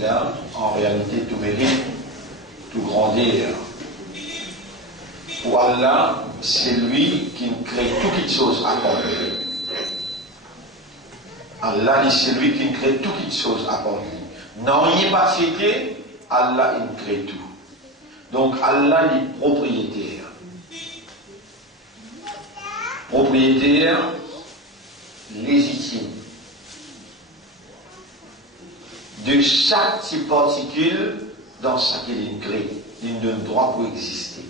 Là, en réalité, tout mérite, tout grandeur. Pour Allah, c'est lui qui crée toutes choses à part lui. Allah, c'est lui qui crée toutes choses à part lui. Non, il n'est pas cité, Allah, il crée tout. Donc, Allah est propriétaire. Propriétaire légitime de chaque petite particule dans ce qu'il crée. Il donne droit pour exister.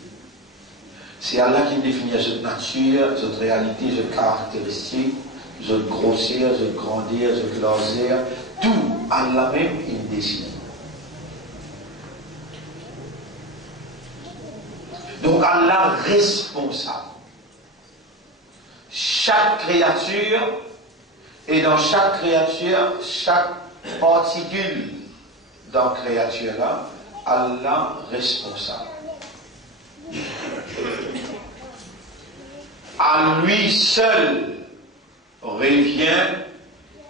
C'est Allah qui définit cette nature, cette réalité, cette caractéristique, cette grosseur, cette grandeur, cette largeur. Tout, Allah même, il décide. Donc Allah responsable. Chaque créature, et dans chaque créature, chaque particule dans la créature là, Allah responsable. À lui seul revient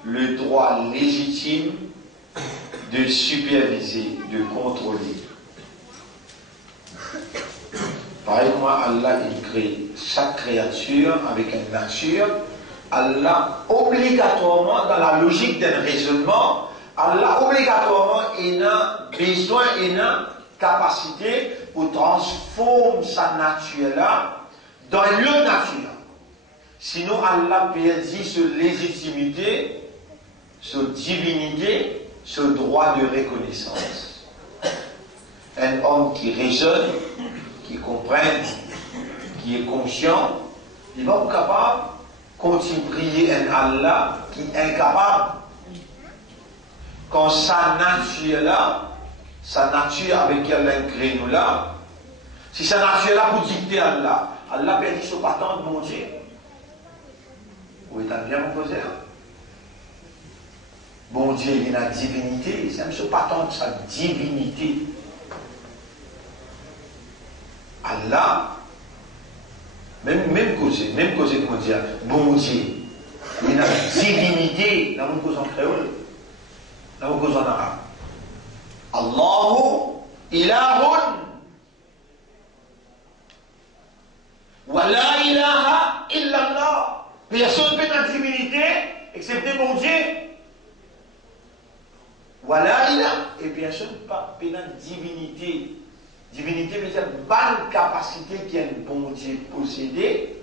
le droit légitime de superviser, de contrôler. Par exemple, Allah il crée chaque créature avec une nature. Allah, obligatoirement, dans la logique d'un raisonnement, Allah, obligatoirement, il a besoin, il a capacité pour transformer sa nature-là dans le nature. Sinon, Allah perdit sa légitimité, sa divinité, ce droit de reconnaissance. Un homme qui raisonne, qui comprend, qui est conscient, il va être capable continue de prier un Allah qui est incapable. Quand sa nature là, sa nature avec laquelle elle crée nous là, si sa nature là pour dicter Allah, Allah perdit son patron de mon Dieu. Vous êtes bien posé là? Bon Dieu, il a la divinité, c'est ce patron de sa divinité. Allah, même cause, comment dire, bon Dieu, il y a une divinité dans une cause en créole, dans une cause en arabe. Allahu ilahun wa la ilaha illallah. Personne ne peut dans la divinité excepté bon Dieu. Wa la ilaha, et personne ne peut dans la divinité. Divinité veut dire bonne capacité qu'un bon Dieu possédé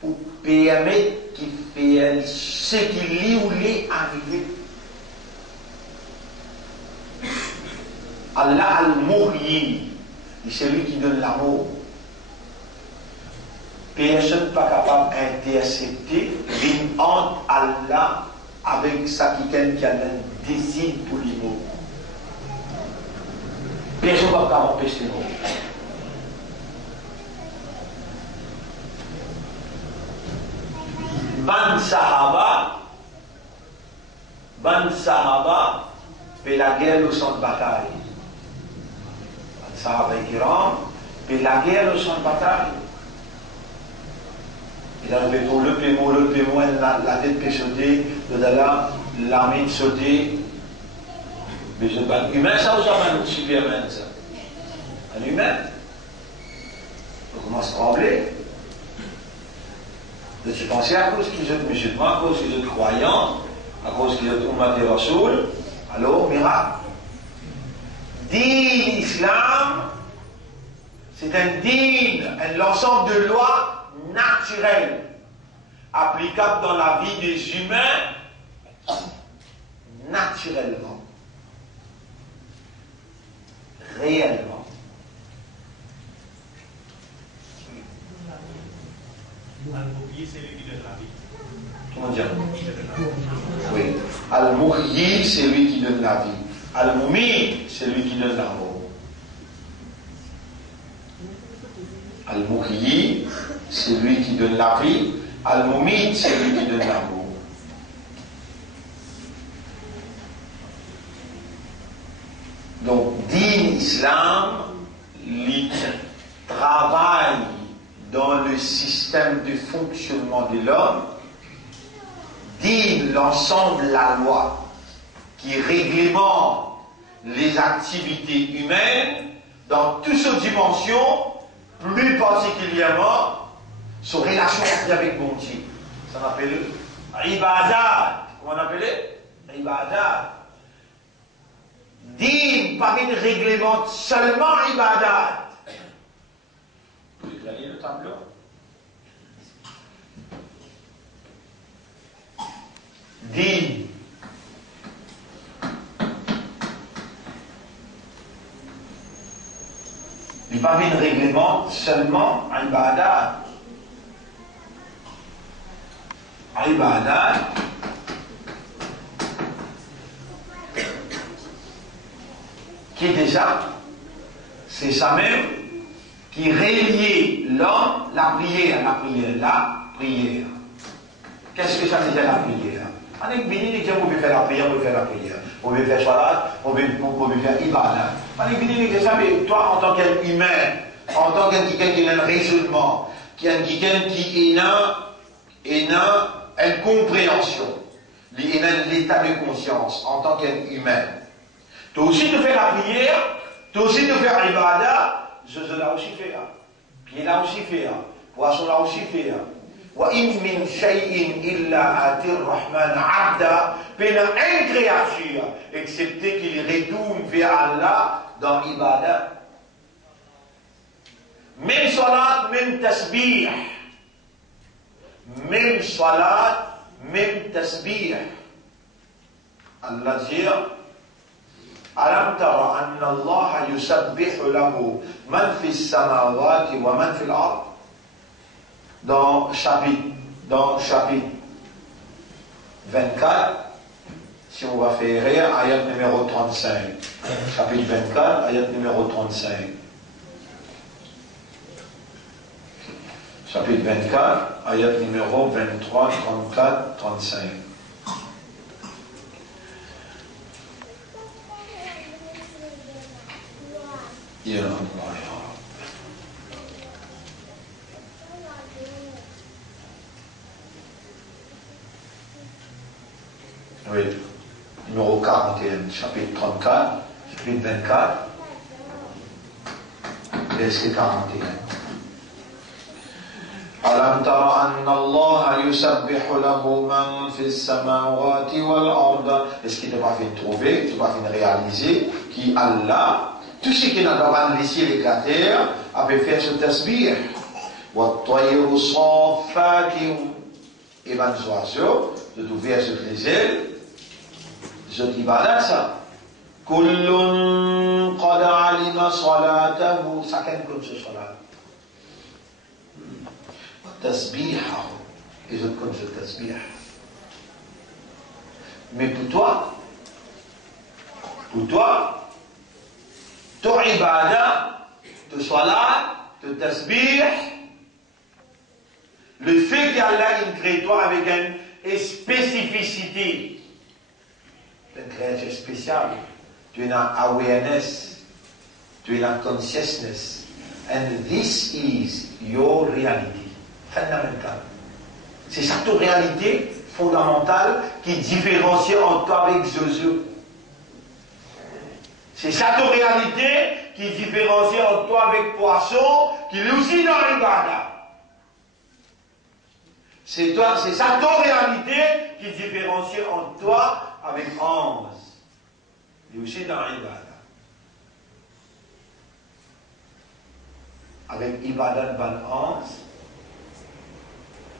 pour permettre qu'il fait ce qu'il lui voulait arriver. Allah al-Muhyi, c'est lui qui donne l'amour. Personne n'est pas capable d'intercepter l'une entre Allah avec ça qui a un désir pour l'amour. Personne ne va pas empêcher le monde. Ban Sahaba, fait la guerre au champ de bataille. Ban Sahaba Kiram, fait la guerre au champ de bataille. Il avait pour le pémoin, la tête péchotée, de là, l'armée sautée. Mais je ne sais pas, humain ça ou ça, un superman ça? Un humain? On commence à trembler. Je suis pensé à cause qu'ils sont musulmans, à cause qu'ils sont croyants, à cause qu'ils sont Ummati Rasoul. Alors, miracle. Din Islam, c'est un din, un ensemble de lois naturelles, applicables dans la vie des humains, naturellement. Réellement. Al-Muhyi, c'est lui qui donne la vie. Comment dire? Oui. Al-Muhyi, c'est lui qui donne la vie. Al-Mumi, c'est lui qui donne la mort. Al-Muhyi, c'est lui qui donne la vie. Al-Mumi, c'est lui qui donne la mort. Donc, din Islam, il travaille dans le système de fonctionnement de l'homme, din l'ensemble de la loi qui réglemente les activités humaines dans toutes ces dimensions, plus particulièrement son relation avec bon Dieu. Ça s'appelle ibadat. Comment on appelle? Ibadat. Din, pas une réglemente seulement ibadat. Vous pouvez éclairer le tableau? Din. Il n'y a pas une réglemente seulement ibadat. Ibadat. Qui déjà, c'est ça même qui relie l'homme, la prière. Qu'est-ce que ça veut dire la prière? On est venu dire qu'on peut faire la prière, on peut faire la prière. On peut faire salat, on peut faire ibadat. On est venu dire ça, mais toi en tant qu'humain, en tant que quelqu'un qui a un raisonnement, qui a quelqu'un qui a une compréhension, l'état de conscience en tant qu'humain. Tu as aussi de faire la prière, tu as aussi de faire l'ibadah, je l'ai aussi fait. Pied l'a aussi fait. Poisson l'a aussi fait. Wa in min shay'in illa atir rahman abda, pena une créature, excepté qu'il retourne vers Allah dans l'ibadah. Même salat, même tasbih. Même salat, même tasbih. Allah dit ألم تر أن الله يسبح له من في السماوات ومن في الأرض. Dans chapitre 24, si on va faire ayat numéro 35. Chapitre 24, ayat numéro 35. Chapitre 24, ayat numéro 23, 34, 35. Ya Allah, ya Allah. Oui, numéro 41, chapitre 34, chapitre 24, verset 41. Alam tara anna Allah yusabbihu lahu man fi samawati wal ard. Est-ce qu'il ne va pas trouver, il ne va pas réaliser qui Allah, tout ce qui n'a pas laissé les terres, avait fait ce tasbih. Wat-tayru saffatin. Et ben, les oiseaux, de trouver ce les ailes, je dis pas ça. Kullun qad alima salatahu. Chacun comme ce salat. Tasbihahu. Et je comme ce tasbih. Mais pour toi, ton ibadah, ton salat, ton tasbih, le fait qu'Allah crée toi avec une spécificité, une créature spéciale, tu as awareness, tu as consciousness, and this is your reality, fondamentale. C'est ça ta réalité fondamentale qui différencie entre toi avec Jésus. C'est ça ta réalité qui différencie entre toi avec poisson, qui est aussi dans l'ibadah. C'est ça ta réalité qui différencie entre toi avec ange. Il est aussi dans l'ibadah. Avec ibadat ban ange,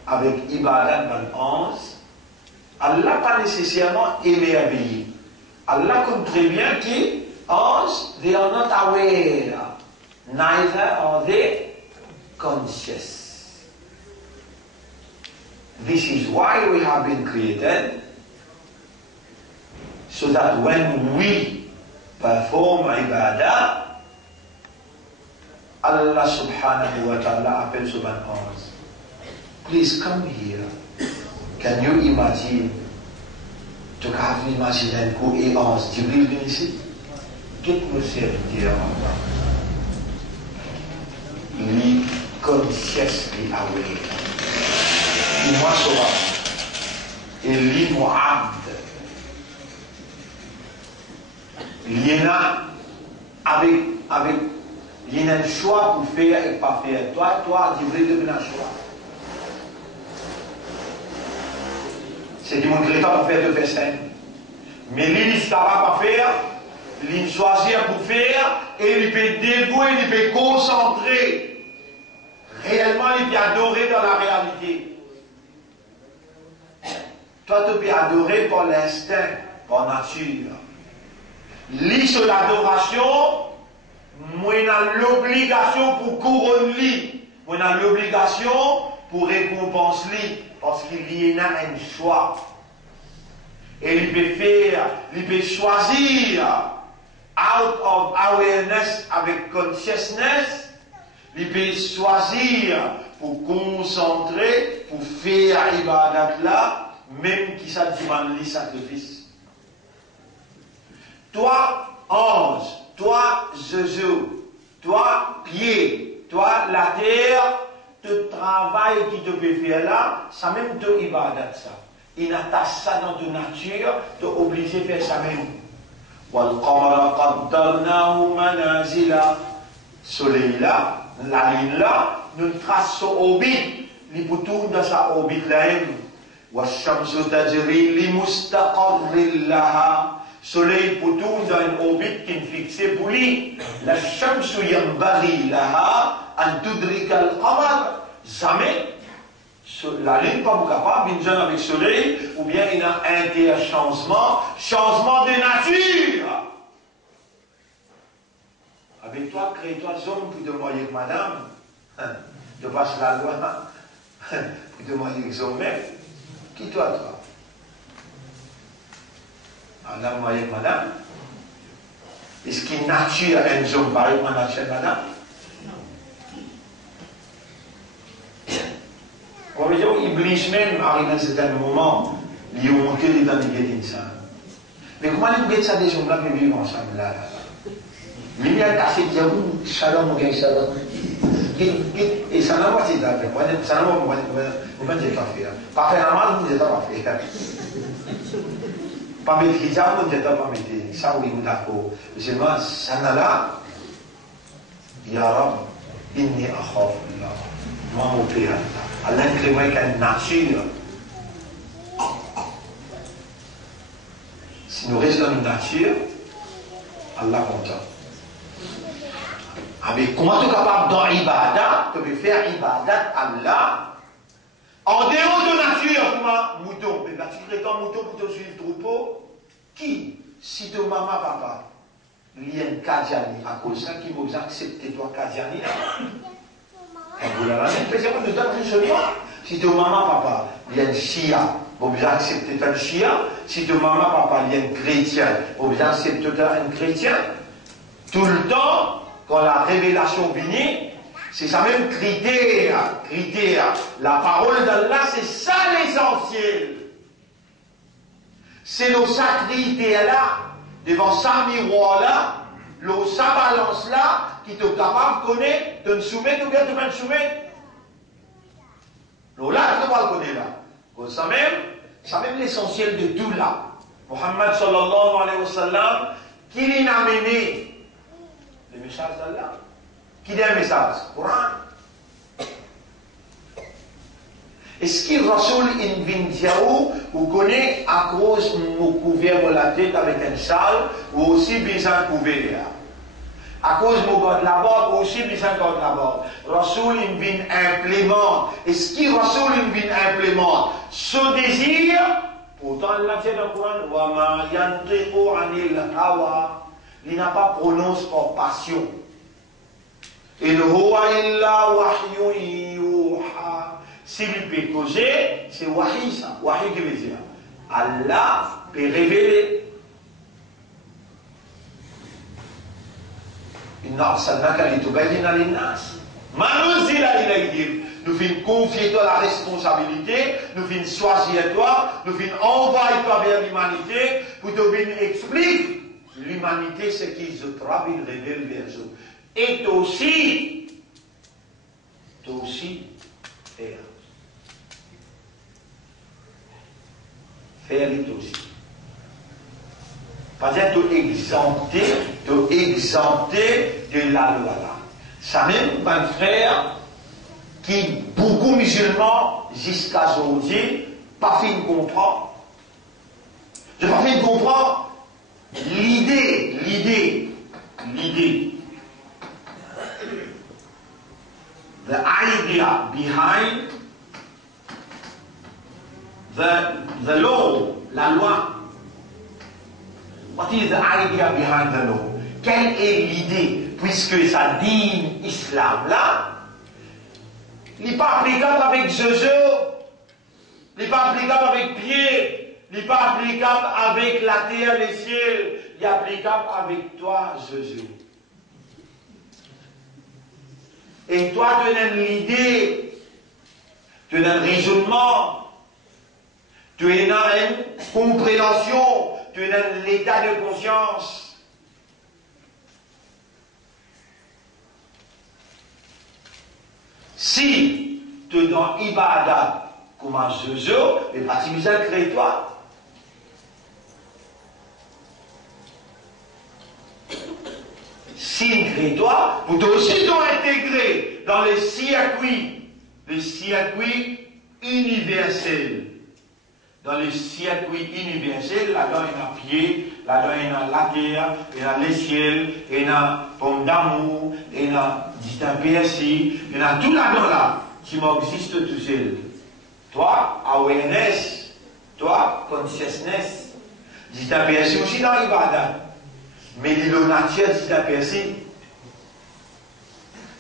avec ibadat ban ange, Allah pas nécessairement émerveillé. Allah compte très bien que anges, they are not aware, neither are they conscious. This is why we have been created, so that when we perform ibadah, Allah subhanahu wa ta'ala appelle ce ban ange. Please come here. Can you imagine? Tu peux imaginer un coup et ange Jibril vient ici? Qu'est-ce que c'est dire Allah? Lui, consciously aware. Et moi, Sora. Et lui, Mu'abd. Il y en a il y a un choix pour faire et pas faire. Toi, tu devrais devenir un choix. C'est du monde crétin pour faire de personnes. Mais lui, il ne pas faire, il choisit pour faire, et il peut dévouer, il peut concentrer. Réellement, il peut adorer dans la réalité. Toi, tu peux adorer par l'instinct, par nature. Lui, sur l'adoration, moi, j'ai l'obligation pour couronner lui. Moi, j'ai l'obligation pour récompenser lui. Parce qu'il y a un choix. Et il peut faire, il peut choisir, out of awareness, avec consciousness, il peut choisir pour concentrer, pour faire ibadat là, même qui ça demande le sacrifice. Toi, ange, toi, Jésus, toi, pied, toi, la terre, le travail qui te peut faire là, ça même te ibadat ça. Il attache ça dans ta nature, tu es obligé de faire ça même. Soleil là, la ligne là, nous traçons orbite, nous pouvons dans sa orbite là. Soleil pour tout dans une orbite qui est fixée pour lui. La shamsu yambari laha an tudrika al-qamar. Jamais la lune pas capable d'une jeune avec soleil, ou bien il y a un changement de nature. Avec toi, crée-toi homme pour te moyer que madame. De passe la loi pour te moyer que homme même. Qui toi? Madame moyen madame. Est-ce qu'il nature un homme pareil que madame? Comme je dis, Iblis même arrive à un certain moment, il est monté dans les guettes ensemble. Mais comment les guettes ça des hommes-là peuvent vivre ensemble là? Il y a cassé de diabou, shalom ou bien shalom. Et ça n'a pas été fait. Ça n'a pas été fait. Pas faire la mal, vous n'êtes pas fait. Pas mettre hijab, vous n'êtes pas mettre. Ça, oui, vous d'accord. C'est moi, ça n'a là. Ya Rab, inni akhaf Allah. Moi, mon père, Allah crée moi qu'une nature. Si nous restons dans une nature, Allah content. Avec comment tu es capable dans l'ibadat, tu peux faire ibadat Allah en dehors de nature, comment mouton. Mais quand tu crées ton mouton pour te suivre le troupeau, qui? Si ton maman, papa, il y a un Kadjani, à cause de ça, qui vous accepte toi Kadjani, vous l'avez spécialement nous donne seulement. Si ton maman, papa, il y a un Shia, vous acceptez un Shia. Si ton maman, papa, il y a un chrétien, vous acceptez un chrétien. Tout le temps, quand la révélation vient, c'est ça même critère. La parole d'Allah, c'est ça l'essentiel. C'est le sacré là, devant sa miroir là, sa balance là, qui te capable de connaître, de me soumettre ou bien de me soumettre. Là, tu dois le connaître là. Ça même l'essentiel de tout là. Muhammad sallallahu alayhi wa sallam, qui l'a amené le message d'Allah. Qui dit un message? Coran. Est-ce qu'il Rasoul in Diaou, vous connaissez à cause de me couvrir la tête avec un châle, ou aussi besoin de couvrir? À cause de mon la barbe, aussi besoin de la barbe. Rasoul in implémente. Est-ce qu'il Rasoul in implémente ce désir? Pourtant, Allah dit dans le Coran, wa ma yantiqu anil hawa. Il n'a pas prononcé par passion. Il huwa illa wahyun yuha. S'il peut causer, c'est wahi ça. Wahi qui veut dire Allah peut révéler. Inna arsalnaka litubayyina linnas ma nuzila ilayhim. Nous venons confier toi la responsabilité, nous venons choisir toi, nous venons envoyer toi vers l'humanité pour te venir expliquer l'humanité ce qu'ils se travaillent révèle vers eux. Et toi aussi, faire. Faire aussi. Pas dire te exempter de la loi là. Ça même, un frère, qui beaucoup musulmans, jusqu'à aujourd'hui, pas fait de comprendre. Je n'ai pas fait de comprendre l'idée, the idea behind the law, la loi. What is the idea behind the law? Quelle est l'idée? Puisque ça dit islam là, il n'est pas applicable avec Jojo, il n'est pas applicable avec pied, il n'est pas applicable avec la terre, les ciels, il est applicable avec toi, Jojo. Et toi, tu as l'idée, tu as un raisonnement, tu as une compréhension, tu as l'état de conscience. Si tu es dans ibadat comme un Jojo, mais pas si bien créé toi. Si crée toi, vous devez aussi intégrer dans les circuits universels. Dans les circuits universels, là-dedans il y a pied, là-dedans il y a la terre, il y a les ciels, il y a pomme d'amour, il y a dit un PSI, il y a tout là-dedans là, qui m'existe tout seul. Toi, awareness, toi, consciousness, dit un PSI aussi dans l'ibadat. Mais l'îlot nature dit un PSI.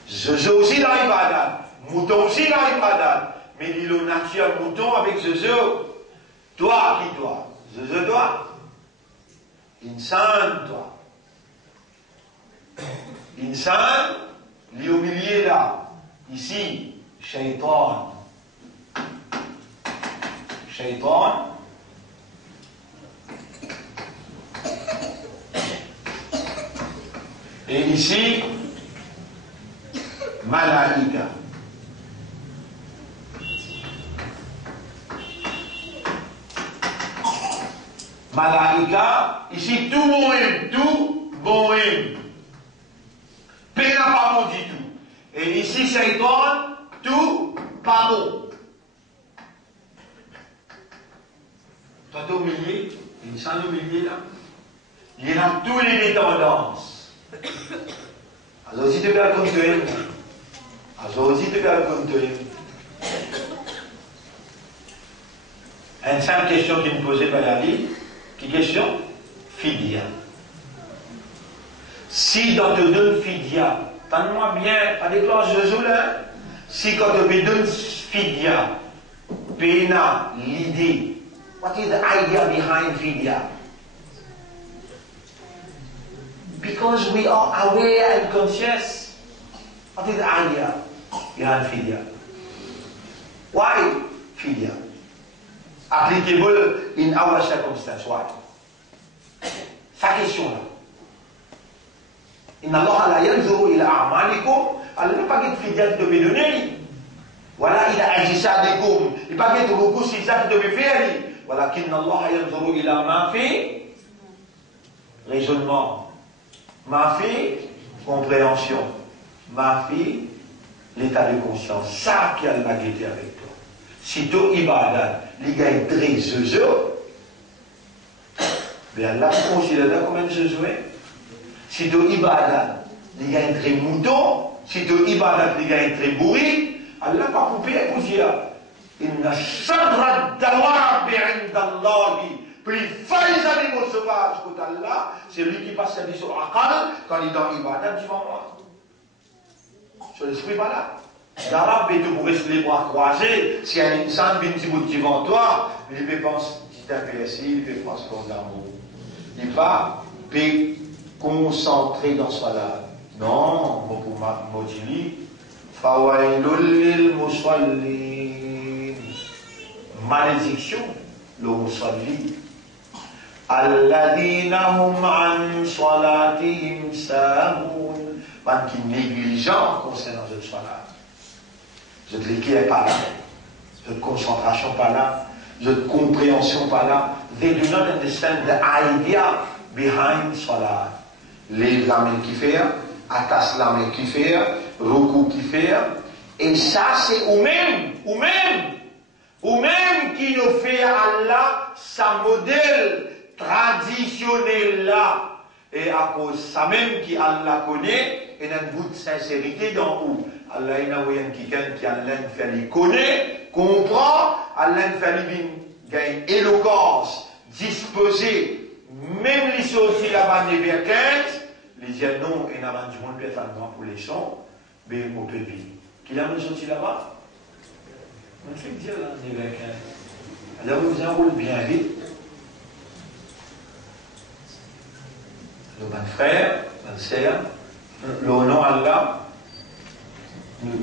Jojo aussi dans l'ibadat, mouton aussi dans l'ibadat, mais l'îlot nature mouton avec Jojo. Toi, qui toi? Je dois. Insan, toi. Insan, il est au milieu là. Ici, shaitan. Shaitan. Et ici, malaïka. Malaïka, ici tout bon aime. Paix n'a pas bon du tout. Et ici, Shaitan, tout pas bon. Toi, tu es au milieu, il est au milieu là. Il y a toutes les tendances. Alors, si tu veux comme tu es, alors, si tu veux comme tu es. Une simple question qui me posait par la vie. Quelle question? Fidia. Si dans te donne fidia, tends-moi bien, avec toi je joue là. Si quand tu me donne fidia, pena l'idée. What is the idea behind fidia? Because we are aware and conscious. What is the idea behind fidia? Why fidia? Applicable in our circumstance. Why? Sa question là. Inna Allah la yanzuru ila a'malikum. Allah n'a pas dit fidia qui devait donner. Voilà, il a agi ça des comme. Il n'a pas dit beaucoup si ça qui devait faire. Voilà, qu'inna Allah yanzuru ila ma fi. Raisonnement. Ma fi, compréhension. Ma fi, l'état de conscience. Ça qui a la guetter avec toi. Si tu ibadat, les gars sont très Jojo, bien Allah considère comme un Jojo. Si tu ibadat, les gars sont très mouton, si tu ibadat, les gars sont très bourri, Allah pas coupé et poussière. Inna shadra dawabi indallahi. Plus fin les animaux sauvages qu'Allah, c'est lui qui passe sa vie sur Aqal quand il est dans ibadat devant moi. Sur l'esprit pas là. L'arabe est pour rester les bras croisés. Si un insan vient devant toi, il peut penser, petit un PSI, il peut penser comme d'amour. Il va concentrer dans ce là. Non, pour Mojili, Fawailul lil musallin. Malédiction, le musalli. Alladina hum an salatihim sahun. Man qui est négligent concernant cette salat. Je te l'écris pas là, je te concentration pas là, je te compréhension pas là. They do not understand the idea behind salat. Les lames qui fait, atas lames qui fait, ruku qui fait. Et ça, c'est ou même qui nous fait Allah sa modèle traditionnel là. Et à cause ça même qui Allah connaît, et un bout de sincérité dans où Allah il a quelqu'un qui Allah fait les connaît, comprend, Allah fait une éloquence, disposée, même les choses qui là-bas n'est bien 15, les gens non, et n'a pas du monde pour les sons, mais mon bébé. Qui l'a mis sorti là-bas? On fait dire là, n'est bien 15. Alors vous enroulez bien vite. Nos bonnes frères, bonnes sœurs, le nom Allah, nous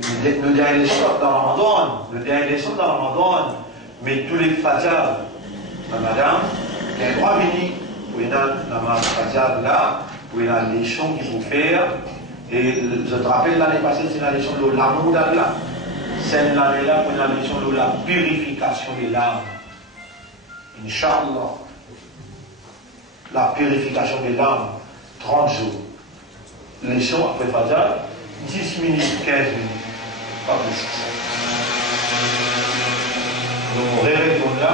derniers les choses dans Ramadan, le dernier les choses dans Ramadan, mais tous les fajr, madame, il y a un droit venu, où il y a un fajr là, où il y a les chants qu'il faut faire, et je te rappelle l'année passée, c'est la leçon de l'amour d'Allah. C'est l'année-là où il y a la leçon de la purification des larmes. Inch'Allah, la purification des larmes. 30 jours. Les sons après Fajr, 10 minutes, 15 minutes. Pas plus que ça. Donc, retourne là.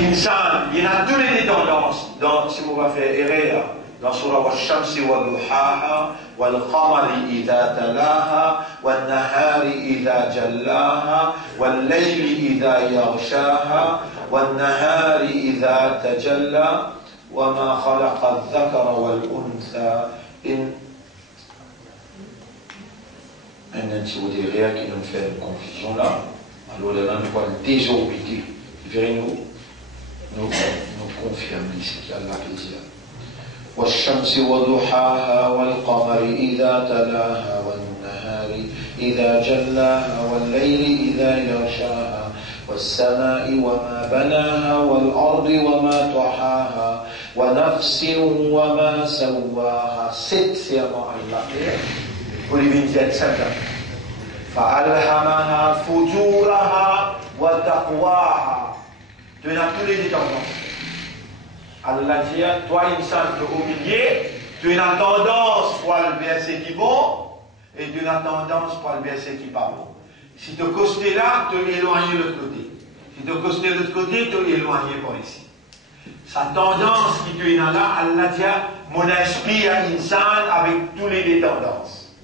Insan, il y a toutes les tendances dans ce qu'on va faire errer. Dans Surah Wa-Shamsi Wa-Duhaha, Wal-Qamari Idha Talaha, Wal-Nahari Idha Jallaha, Wal-Layli Idha Yaghshaha, Wal-Nahari Idha Tajalla, وما خلق الذكر والأنثى un petit derrière qui nous fait une confusion là. Alors là, nous voit le désorbiter. Nous confirme ici qu'il y a la plaisir. والشمس وضحاها والقمر إذا تلاها والنهار إذا جلاها والليل إذا يغشاها والسماء وما بناها والأرض وما طحاها ونفس وما سواها ست سيما الله ولبنت سنة فألهمها فجورها وتقواها. Tu as tous les tendances. Allah dit, toi, insan, tu es au milieu, tu as une tendance pour le verset qui est bon, et tu as une tendance pour le verset qui n'est pas bon. Si tu costes là, tu es éloigné de l'autre côté. Si tu costes de l'autre côté, tu es éloigné par ici. Sa tendance qui tu es là, Allah dit, mon esprit est insan avec tous les tendances.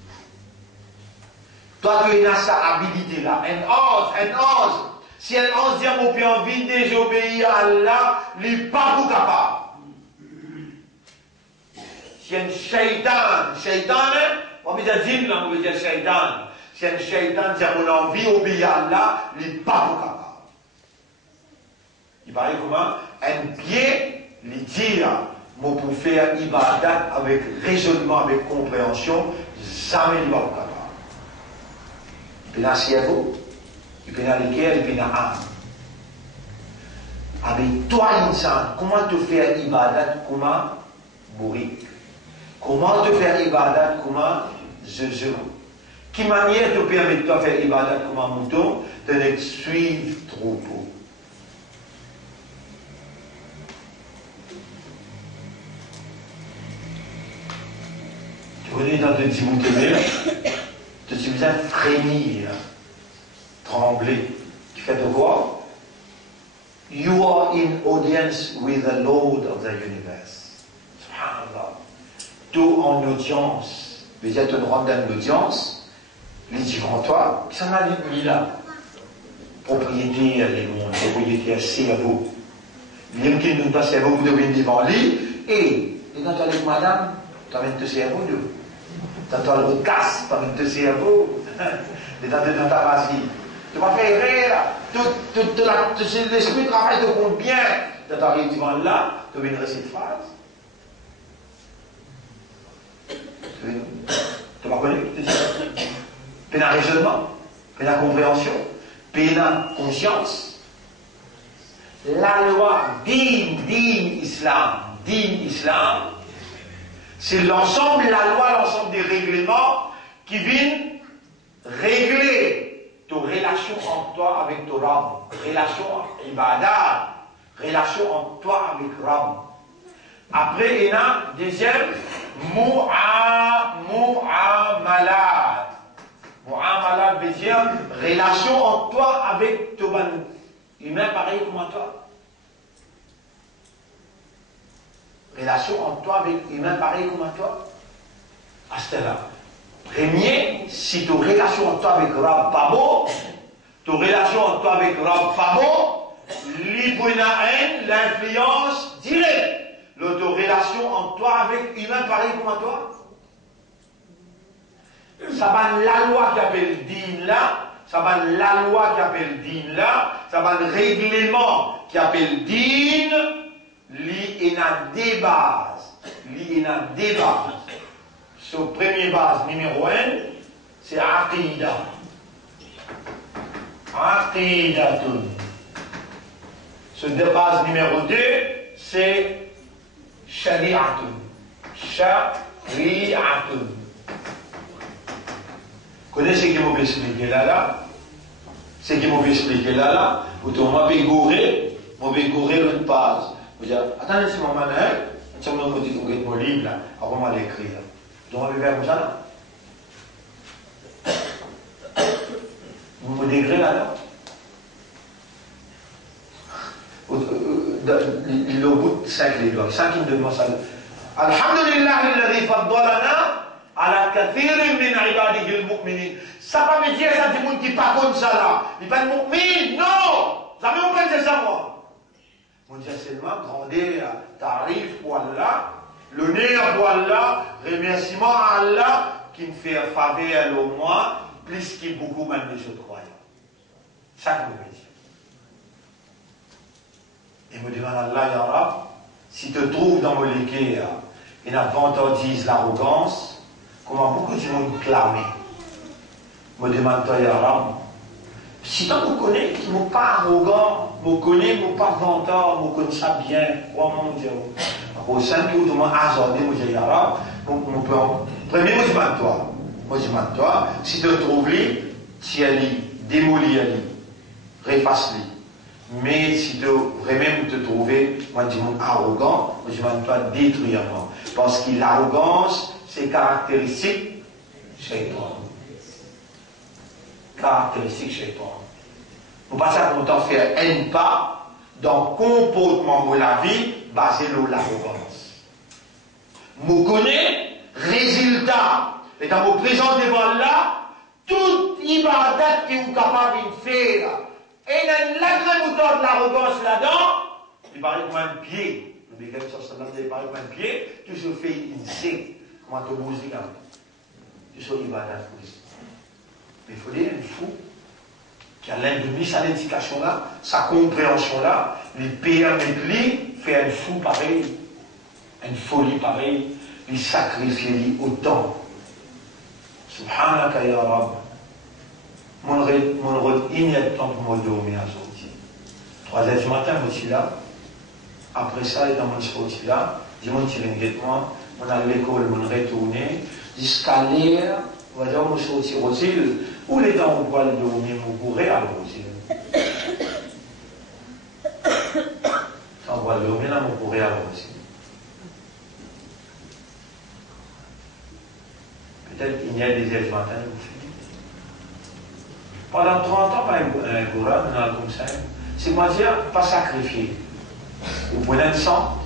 Toi, tu as sa habilité là, un ange. Si un ange dit à mon père envie de désobéir à Allah, il n'est pas pour capable. Si un shaitan, on veut dire djinn, on veut dire shaitan. Si un shaitan dit à mon envie d'obéir à Allah, il n'est pas pour capable. Il paraît comment? Un pied, il dit, moi pour faire ibadat avec raisonnement, avec compréhension, jamais il va pour capable. Il peut y avoir il peut y avoir lesquels, il peut y avoir avec toi, insan, comment te faire ibadat, comment bourrique? Comment te faire ibadat, comment zézou? Qui manière te permet de te faire ibadat, comment mouton, de ne suivre troupeau? Tu connais dans te dire moutonner, tu as besoin de frémir. Trembler. Tu fais de quoi? You are in audience with the Lord of the universe. Subhanallah. Tout en audience. Mais il y a une grande audience. Les dit devant toi, ça m'a dit là. Propriété à monde, propriété à cerveau. Même qu'il nous passe cerveau, vous devez devant lui. Et quand tu as dit madame, tu as mis de cerveau. Tu as le casse, tu as mis de cerveau. Et dans ta vasine. Tu vas faire rire là. Tout l'esprit travaille te compte bien. Tu arrives devant là, tu viens de cette phrase. Tu vas connaître ce que tu dis. Puis un raisonnement, puis la compréhension, puis la conscience. La loi din Islam, c'est l'ensemble, la loi, l'ensemble des règlements qui viennent régler ta relation entre toi avec ton Rab, relation ibadah, relation entre toi avec Rab. Après, il y a deuxième, mu'amalat. Mu'amalat veut dire relation entre toi avec ton humain pareil comme toi. Relation entre toi avec humain pareil comme toi. À ce là. Premier, si ta relation entre toi avec Rab pas bon, ta relation entre toi avec Rab pas bon, l'influence directe. L'autre relation entre toi avec humain pareil comme toi. Ça va la loi qui appelle din là, ça va la loi qui appelle din là, ça va le règlement qui appelle din, il y a des bases. Il y a des bases. Sur première base numéro 1, c'est Aqida. Aqidatun. Sur base numéro 2, c'est Shari'atun. Shari'atun. Connaissez ce qui m'a expliqué là? Ce qui m'a expliqué là, où on m'a gourer l'autre base. Vous dites, attendez, c'est mon manuel, c'est mon livre là, avant de l'écrire. Vous m'avez fait comme ça là? Vous me dégrez là? Le bout de 5 les doigts. Ça qui me demande ça. Alhamdulillah, alladhi faddalana ala kathirin min ibadihi al-mu'minin. Ça pas me dire ça du monde qui pas comme ça là. Il pas de mu'min, non! Jamais on pense ça moi. On dit seulement gronder tarif pour Allah, l'honneur pour Allah, remerciement à Allah qui me fait faveur au moins, plus qu'il beaucoup mal les autres croyants. Ça que vous me dites. Et me demande Allah, Ya Rab, si tu te trouves dans mon liquide, et la vantardise l'arrogance, comment beaucoup de gens clamé. Me demande toi, Ya Rab, si tu me connais, qui ne pas arrogant, me connais, me pas vantard, me connais ça bien, crois mon Dieu. Au sein de tout le monde hasardé, me dit Ya Rab, premier, moi je demande toi. Moi je demande toi, si tu te trouves là, tu es là, démolis-le, refasse-le. Mais si tu voudrais même te trouver, moi je dis arrogant, moi je demande toi détruire-moi. Parce que l'arrogance, c'est caractéristique chez toi. Caractéristique chez toi. Nous passons à temps faire un pas dans le comportement de la vie basé sur l'arrogance. Nous connaissons résultat. Et dans vos présents devant là, toute ibadat que vous êtes capable de faire, et dans la grande moteur de l'arrogance là-dedans, il paraît comme un pied. Le béguin sur ce nom, il paraît comme un pied, tu se fais insérer. Comment tu bouges là? Tu se ibadat. Mais il faut dire un fou qui a l'indemnie, sa l'éducation là, sa compréhension là, les permettre lui faire un fou pareil, une folie pareille, lui sacrifier lui autant. Subhanaka ya Rab. Mon rôle inhibitant pour me dormir à sortir. 3h du matin, je suis là. Après ça, dans mon sortie là, je monte sur une guette-moi, on a l'école, on retourné, jusqu'à l'air, on va dire, on sortit au ciel, où les dents, on va dormir, on pourrait aller au ciel. On va dormir là, on pourrait aller au ciel. Peut-être qu'il y a des heures du matin, vous faites. Pendant 30 ans, pas un Coran, on a comme ça. C'est moi dire, pas sacrifier. Vous prenez le sang.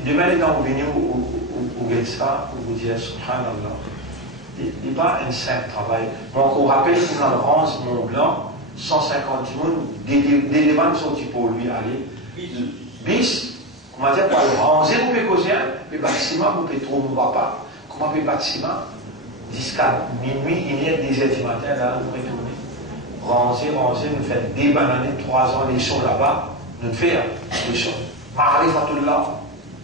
Et demain, quand vous venez au Getsa, vous vous dites, Subhanallah. Il n'est pas un simple travail. Moi, on rappelle que dans le Rance Mont Blanc, 150 personnes, des débats sont pour lui aller. Bis, on va dire, pour le ranger, vous pouvez causer, le bâtiment, vous pouvez trouver, on ne va pas. Comment peut le bâtiment? Jusqu'à minuit, il y a des heures du matin, là, vous retournez. Ranger, nous faites des bananes, 3 ans, les choses là-bas, nous faisons des choses. Ma'rifatullah,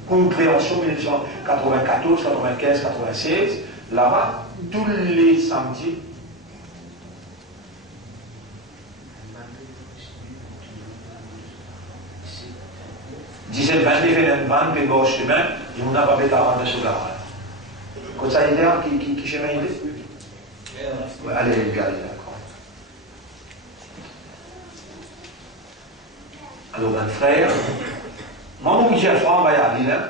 compréhension 1994, 95, 96, là-bas, tous les samedis. Disait 20 événements, puis bon chemin, il n'y a pas de rendre sur la rade. Quand ça y est, qui chemin il est? Allez, d'accord. Alors, un frère, moi, mon budget franc, va y aller, là.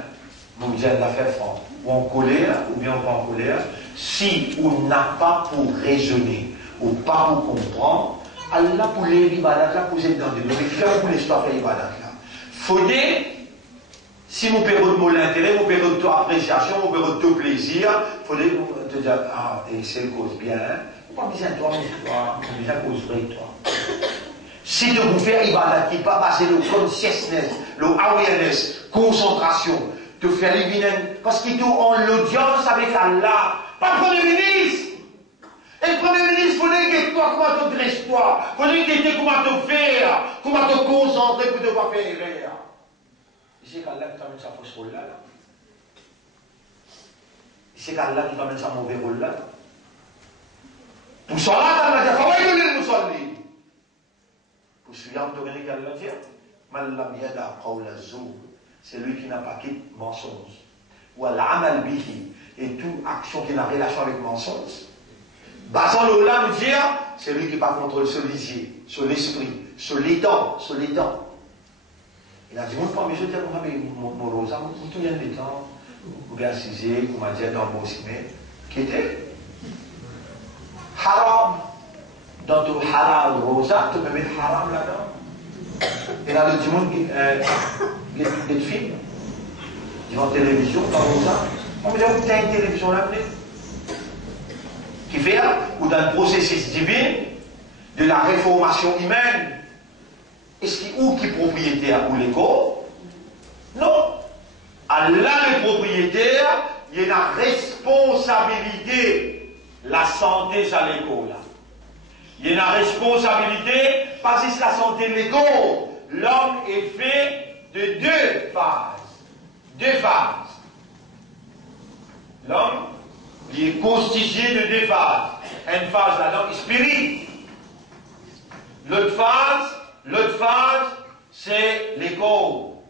Mon budget d'affaires franc. Ou en colère, ou bien pas en colère. Si on n'a pas pour raisonner, ou pas pour comprendre, Allah pour les ibadat là, pour être dans des mais faire pour l'histoire faire ibadat là. Faudrait, si mon période de l'intérêt, mon période de appréciation, mon période de plaisir, faudrait te dire, ah, et c'est cause bien, hein? Pas besoin de toi, mais toi, besoin de cause vraie, toi. Si de vous faire ibadat qui n'est pas basé le consciousness, le awareness, concentration, de faire l'évident, parce qu'il est en l'audience avec Allah, pas le Premier ministre. Et le Premier ministre, il faudrait que toi, comment te dresses-toi, il faudrait que tu comment te faire, comment te concentrer pour ne pas faire erreur. C'est qu'Allah qui t'amène sa fausse rôle là. C'est qu'Allah qui t'amène sa mauvais rôle là. Pour ça, Allah dit, faut pas donner le musulman. Pour suivre le domaine qu'Allah dit, Mallam yada qawla zour, c'est lui qui n'a pas quitté mensonge. Ou al-amal bihi, et toute action qui n'a relation avec mensonge. Basant l'Ola nous dire, c'est lui qui n'a pas contrôle sur l'isier, sur l'esprit, sur les dents, sur les dents. Il a dit, mon premier, je dis, mon rosa, tout vient des temps, ou bien cisé, comme on dit dans le mot simé, qui était haram. Dans tout halal rosa, tu peux mettre haram là-dedans. Et là, le dimanche, les films, devant la télévision, dans rosa, on me dit, où t'as une télévision là, qui fait, ou dans le processus divin de la réformation humaine, est-ce qu'il ou qui propriétaire ou l'égo? Non. Allah le propriétaire, il a la responsabilité, la santé à l'égo là. Il y a la responsabilité parce que c'est la santé de l'égo. L'homme est fait de deux phases. Deux phases. L'homme, il est constitué de deux phases. Une phase, la langue spirit. L'autre phase, c'est l'égo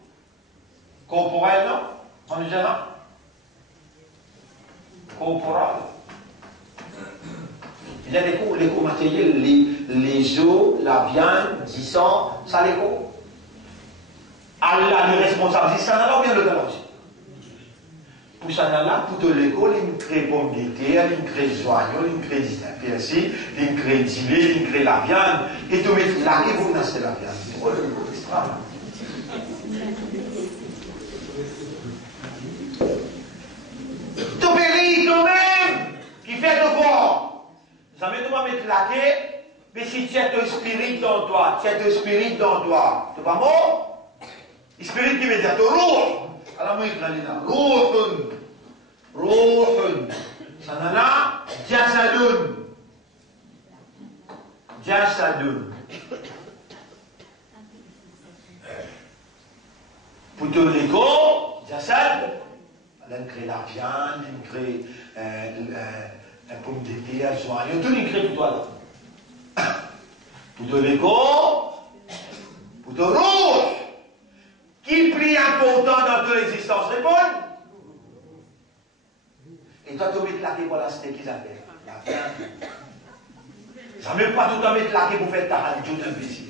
corporel, non? En général? Corporel. Il y a l'égo matériel, les os, la viande, du sang, ça l'égo. Allah est responsable. C'est ça, là, bien le danger. Pour ça, là, pour l'égo, il crée pomme de terre, il crée joyau, il crée persil, il crée dilé, il crée la viande. Et tu mets là, et vous naissez la viande. C'est extra. Tu péris toi-même qui fait de quoi? Jamais tu vas mettre la quai, mais si tu as ton spirit dans toi, tu as ton spirit dans toi, tu vas mort? Le spirit qui veut dire ton roux. Alors moi, il dit là, Ruhun. Ça n'a là, Jasadun. Jasadun. Pour tout l'égo, Jasad, elle crée la viande, elle crée un pomme de terre, joyeux, tout il crée pour toi là. Pour tout l'égo, pour tout roux. Qui plie important dans toute l'existence? Réponds. Et toi, tu mets la quai pour la cité qu'ils appellent la viande. Ça ne veut pas tout le temps mettre la quai pour faire ta radio d'un plaisir.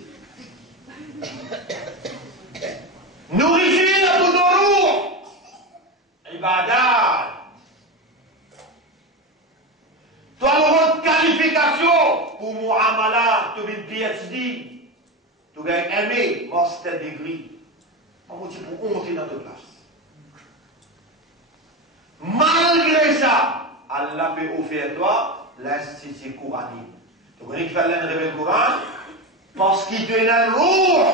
Nourriture pour nos lourds. Ibadat. Toi, le qualification pour Mu'amala, tu as une PhD. Tu as aimé, master degree. On vous dit pour honter dans ta place. Malgré ça, Allah peut offrir toi l'institut coranique. Tu connais qu'il fallait révéler le Coran parce qu'il te donne l'eau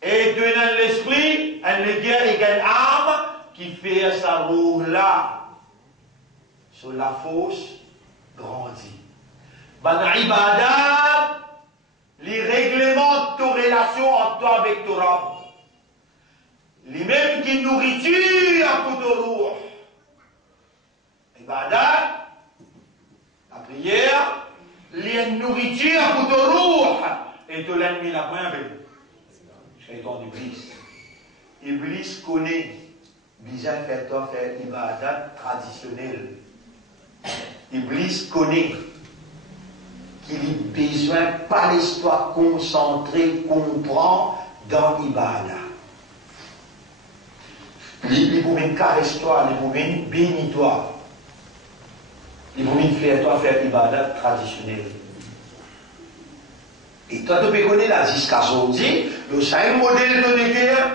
et te donne l'esprit, une guerre et une âme qui fait sa roue là. Sur la fosse grandit. Ban ibadat, les règlements de ta relation entre toi avec ton Rabb. Les mêmes qui nourriture pour ton roux. Ibadat, la prière, les nourriture pour ton roux. Et tu l'ennemi la point avec. Shaitan d'Iblis. Iblis connaît. Bizarre fait toi faire ibadat traditionnel. Iblis connaît qu'il a besoin, pas l'histoire concentrée, comprend, dans l'ibada. Les boumines caresse-toi, les boumines bénis-toi. Les boumines fais-toi faire l'ibada traditionnelle. Et toi, tu peux connaître la jusqu'à aujourd'hui, le seul modèle de l'État.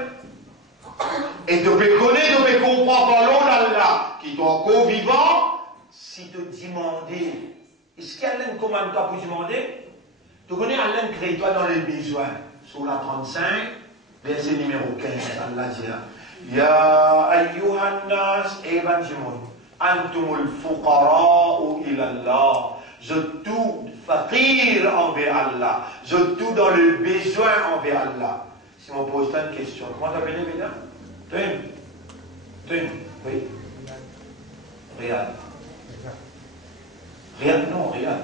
Et tu peux connaître, tu peux comprendre par l'Allah, qui est encore vivant, si tu demandes, est-ce qu'il y a un commande toi pour demander? Tu connais Allah crée toi dans les besoins. Sur la 35, verset numéro 15, Allah dit, Ya ayyuhan nas evanjimon, antumul fuqara'u ilallah. Je tout fakir envers Allah. Je tout dans le besoin envers Allah. Si on pose une question, comment t'appelles Bénin? Twin, oui. Riyad. Riyad, non, Riyad.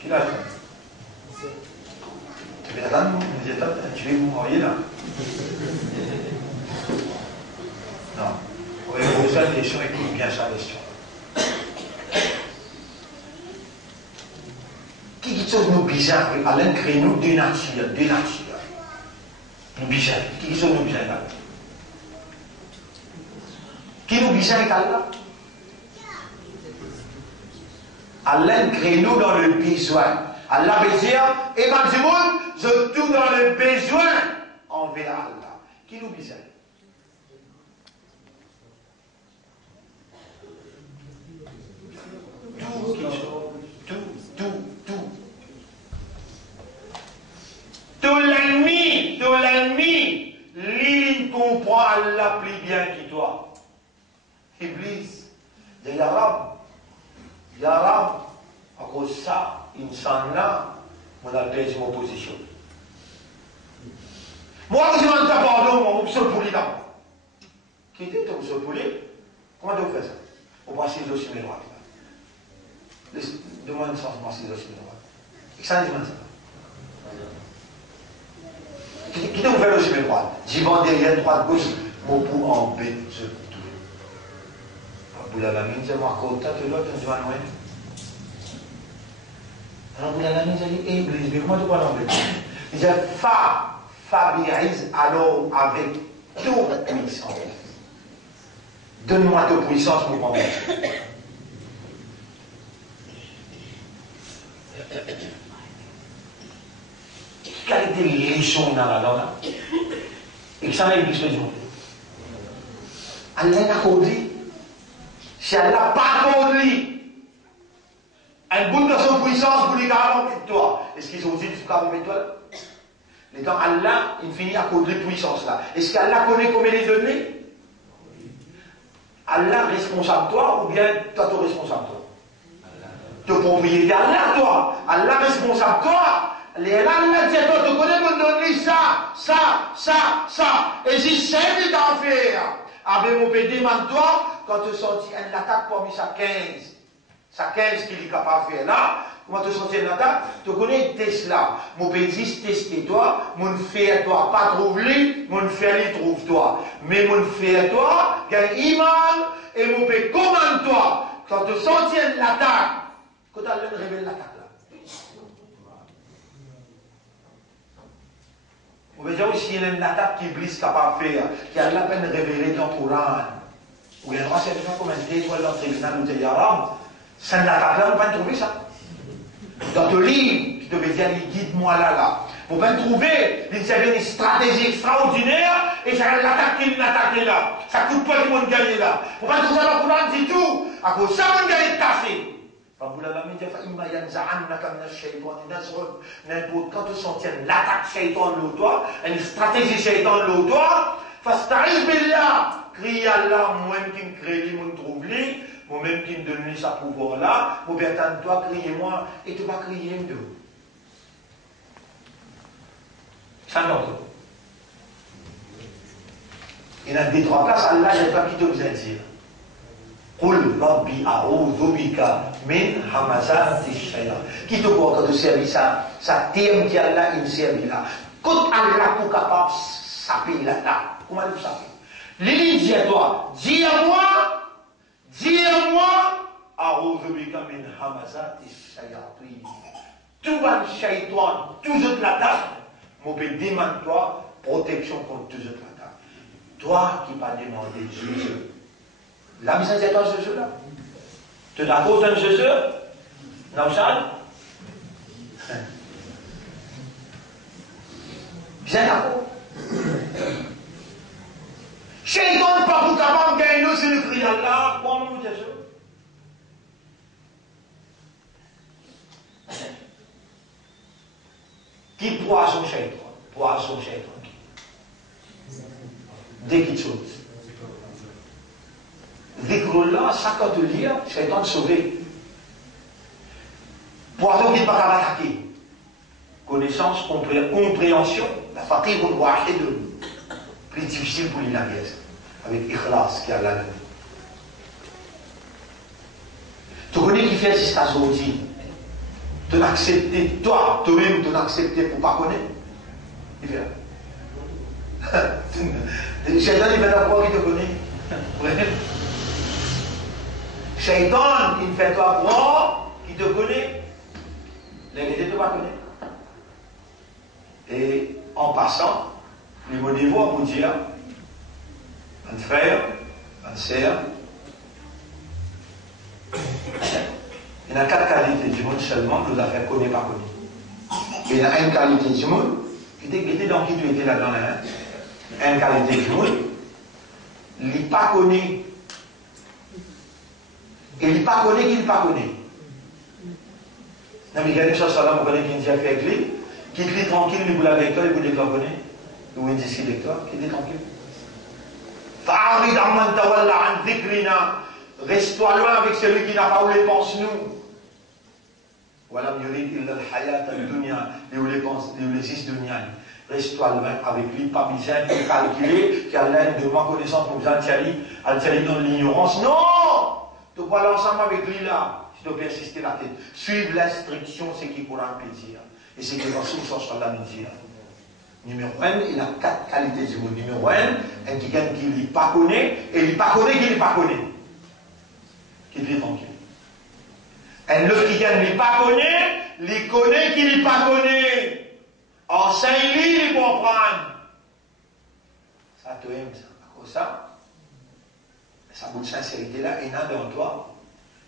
Qui l'a fait? Tu vas attendre, tu vas vous marier là. Non. Oui, pose une question, écoute bien sa question. Qui sont nos bizarres? Alain crée nous deux natures. Nous bizarres. Qui sont nos bizarres là? Qui nous bizarre avec Allah? Allah crée nous dans le besoin. Allah veut dire, et maximum, je tout dans le besoin envers Allah. Qui nous bizarre? Tout l'ennemi, il comprend Allah plus bien que toi. Iblis, il y a Rab, à cause de ça, Insanna, on a perdu mon position. Moi, je demande pardon, mon seul poulet d'abord. Qui était ton seul poulet? Comment tu fais ça? On passe les dossiers mes droits. Demande ça, on passe les dossiers mes droits. Et ça, demande ça. Qui t'a ouvert le chemin droit? J'y vends derrière, droite, gauche, mon pour en bête, je tout. Vous l'avez mis, c'est moi, content, tu l'autre, tu vas loin. Alors, vous l'avez mis, j'ai dit, Iblis, mais comment tu vas l'embêter? Il dit, familiarise alors avec toute puissance. Donne-moi de puissance pour m'embêter. Quelle était l'élection dans la donne? Et ça, il dit, Allah n'a pas dit, si Allah n'a pas dit, un bout de son puissance pour les gars avec toi. Est-ce qu'ils ont dit du cas avec toi? Les temps Allah, il finit à cause de la puissance là. Est-ce qu'Allah connaît combien les données? Allah responsable toi ou bien toi tu responsable toi? Tu es propriétaire Allah toi. Allah responsable toi. Les Allah dit toi tu connais me donner ça. Et si c'est ce d'en faire. Avec mon pédé toi quand tu senti une attaque parmi sa 15. Ça 15 qu'il est capable de faire là, comment te sentir là-dedans? Tu connais Tesla, mon pédis tester toi, mon fait toi, pas trouver, mon fait lui trouve toi. Mais mon fait toi, gagne iman, et mon pédis commande toi. Quand tu sentir l'attaque, quand tu as révélé l'attaque là. On veut dire aussi, il y a une attaque qui est capable de faire, qui a la peine de révéler dans le Coran. Ou il y a un droit, c'est comme un étoile dans le tribunal ou des Arabes. Ça ne l'a pas, on va trouver ça. Dans le livre, qui devait dire, guide-moi là. Vous pouvez trouver une stratégie extraordinaire et ça va l'attaquer là. Ça coûte pas du monde gagner là. Vous pouvez trouver ça dans le Coran, c'est tout. À cause de ça, on gagne cassé. Quand tu sens l'attaque shaitan de toi, une stratégie shaitan de toi, fasta'il billah, crie Allah, moi qui me crée, moi qui me trouve lui. Moi-même qui me donne sa pouvoir là, pour bien attendre toi, criez-moi, et tu vas crier de. Ça non. Il y a des trois places, Allah, il n'y a pas qui te vous a dit. Qul rabbi a'udhu bika min hamazati shaytan. Qui te voit quand tu servis ça terme qui Allah, il servi là. Quand Allah pour capable saper là, comment il saper? L'île dit à toi, dis à moi, a'udhu bika min hamazati shayatin. Tout va le shaitan, toujours la tâche, je peux demander toi protection contre tous les autres attaques. Toi qui pas demandé Jésus, la mise c'est toi Jésus là. Tu n'as pas autant de Jésus? Non, ça? Bien d'accord. Shaitan pas pour capable de gagner nous sur le cri d'Allah, bon nous Jésus. Qui poison Shaitan? Poison Shaitan. Dès qu'il saute. Dhikrullah, ça quand tu lis, Shaitan sauvé. Poison qui ne va pas attaquer. Connaissance, compréhension, la fatigue on doit acheter de plus difficile pour la pièce. Avec Ikhlas qui a la donné. Tu connais qui fait jusqu'à aujourd'hui? Tu n'as accepté, toi, toi-même, tu n'as accepté pour ne pas connaître. Il fait là. Shaitan, il fait d'abord qui te connaît. Shaitan, il fait toi croire qui te connaît. Les ne te pas connaître. Et en passant, les mots des voix pour dire un frère, un sœur. Il y a 4 qualités du monde seulement que nous avons fait connaître par connaître. Il y a une qualité du monde qui était dans qui tu étais là-dedans. Une qualité du monde, il n'est pas connu. Et il n'est pas connu qu'il n'est pas connu. Non, mais il y a une chose, ça va, on connaît qu'il a fait avec lui. Quitte-le tranquille, il vous l'a avec toi, il vous dit qu'on connaît. Ou il dit qu'il avec toi, quitte-le tranquille. Reste-toi loin avec celui qui n'a pas où les pense nous. Voilà, reste-toi loin avec lui, pas besoin de calculer, qui a l'aide de ma connaissance pour vous aller dans l'ignorance. Non! Tu vas aller ensemble avec lui là, si tu persister la tête. Suivre l'instruction, c'est qui pourra un plaisir. Et c'est que dans ce sens, on l'a dit. Numéro 1, il a 4 qualités du mot. Numéro 1, un qui ne pas connaît, et il pas connaît qui ne pas connaît. Qui est tranquille. Un autre qui ne pas connaît, il connaît qui ne pas connaît. Enseigne-lui, il comprend. Ça te aime, ça. À cause ça, ça bout de sincérité là, il y en a dans toi.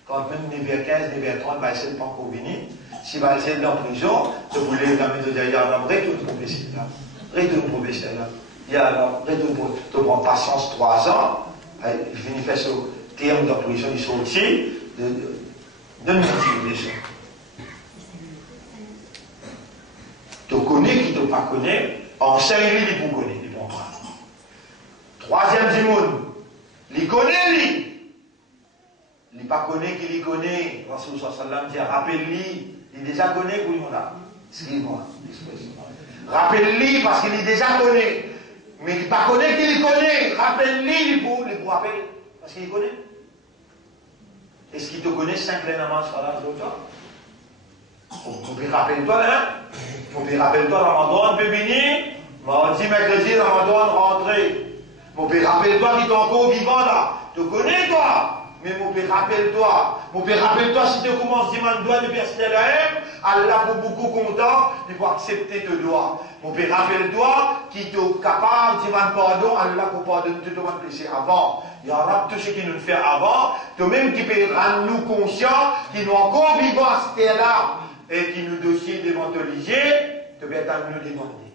Quand même, 9h15, 9h30, va essayer de pas encore venir. Si va essayer de dans prison, tu voulais la mettre de dire, retourne professeur là. Retourne professeur là. Il y a alors, retourne pour. Tu prends patience 3 ans. Il finit faire ce terme de prison, ils sont aussi. Donne-moi une leçon. Tu connais qui ne pas connaît, enseigne-lui qui pour connaître, il comprend. Troisième du monde, il connaît lui. Il pas connaît qui il connaît. Rasoul sallam dit, rappelle-lui, il déjà connaît pour lui là. Excuse-moi, rappelle-lui parce qu'il est déjà connaît. Mais il pas connaît qu'il connaît. Rappelle-lui pour rappeler parce qu'il connaît. Est-ce qu'il te connaît 5 namaz salat de toi? Vous pouvez rappelle-toi, hein? Vous pouvez rappelle-toi, Ramadan peut venir. Mardi, mercredi, Ramadan rentré. Vous pouvez rappelle-toi qu'il est encore vivant là. Tu connais toi? Mais mon père, rappelle-toi, si tu commences à demander doigt de personne Allah pour beaucoup content, il faut accepter tes doigts. Mon père, rappelle-toi qu'il est capable de demander pardon, Allah pour pardonner tout le monde péché avant. Il y aura tout ce qu'il nous fait avant, toi-même qui peut rendre nous conscients qu'il nous encore vivants à cette terre-là et qui nous dossier démentalisé, tu peux être à nous demander.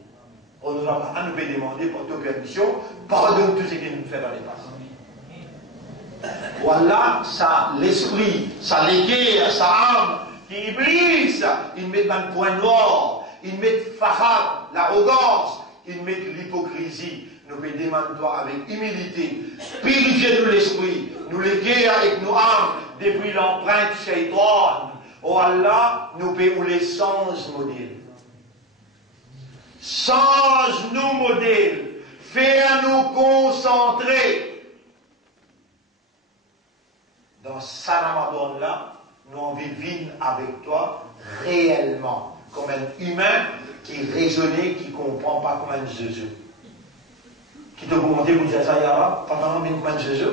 On nous a pas à nous demander pour ta permission, pardonne tout ce qu'il nous fait dans les passés. Voilà, ça, l'esprit, ça l'équerre, sa âme, qui iblis, il met dans le point noir, il met fahad, l'arrogance, il met l'hypocrisie. Nous peut demander toi avec humilité, purifiez-nous l'esprit, nous l'équerre avec nos âmes, depuis l'empreinte shaitan. Oh Allah, nous payons les 100 modèles. Change-nous modèles, fais-nous concentrer. Dans ce Ramadan-là, nous avons vivre avec toi réellement, comme un humain qui raisonnait, qui ne comprend pas comme un Jésus. Qui te commandait pour dire ça, Yara, pas vraiment comme un Jésus,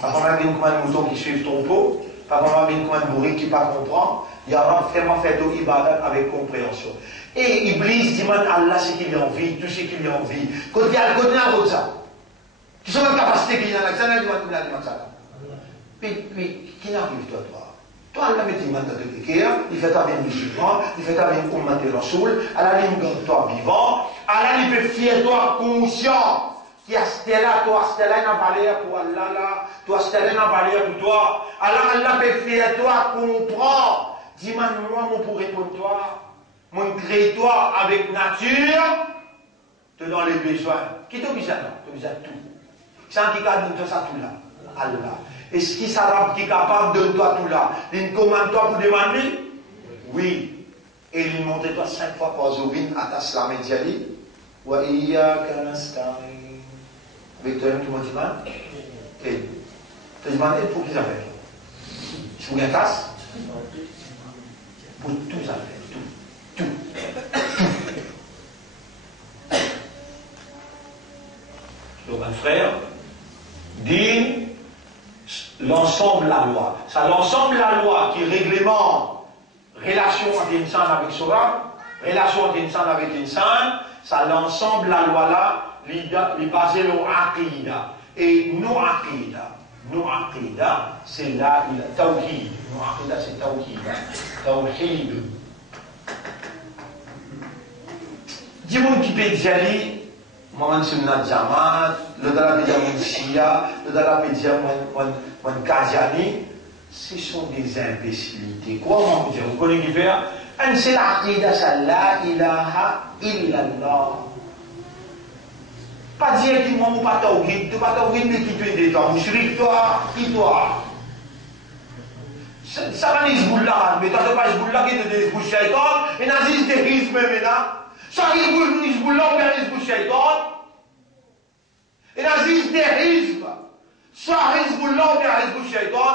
pas vraiment comme un mouton qui suit ton pot, Par contre, avec un bourri qui ne comprend, il y aura vraiment fait tout ibadat avec compréhension. Et Iblis dit Allah ce qu'il a envie, tout ce qu'il a envie. Quand il y a le ça. Tu sais la capacité qu'il y a, ça n'a pas ça. Puis, qui n'arrive toi? Toi, Allah met iman dans le cœur, il fait ta bien musulman, il fait ta bien ummat et rasoul, Allah il garde toi vivant, Allah il fait fier toi conscient. Qui a stella, toi, stella n'a valeur pour Allah là, toi, stella n'a valeur pour toi. Allah fait fier toi, comprends. Dis-moi, moi, pour répondre toi, moi, crée toi avec nature, te donne les besoins. Qui te besoin? Tu besoin de tout. C'est un qui a donné ça tout là. Allah. Est-ce qu'il s'arrête qui est capable de toi tout là? Il commande toi pour demander? Oui. Et il montre toi 5 fois par jour à ta slam et diali. Wa iyyaka nasta'in. Avec toi, tout le monde dit mal? Et tu as demandé pour qu'ils appellent. Je vous casse? Pour tous appels. Tout. Donc, un frère dit l'ensemble de la loi. C'est l'ensemble de la loi qui réglemente relation entre l'insan avec Sora, relation entre l'insan avec l'insan, c'est l'ensemble de la loi là, il est basé sur l'aqida. Et nos aqida, c'est là, il a tawhid. Nos aqida, c'est tawhid. Tawhid. Dis-moi qui peut dire, moi, je suis un Jamaat, le Dala peut dire mon Shia, le Dala peut dire mon Kajani, ce sont des imbécilités. Comment vous dire? Vous connaissez qui fait? C'est l'aqida, c'est la ilaha illallah. Pas directement, pas tawhid, tu pas tawhid, mais qui te dit toi, mushrik toi, qui toi? Ça va Hizbullah, mais toi, tu pas Hizbullah qui te dit Hizbul Shaitan, et Nazis te Hizb même là. Ça Hizbullah ou bien Hizbul Shaitan, et Nazis te Hizb. Ça Hizbullah ou bien Hizbul Shaitan,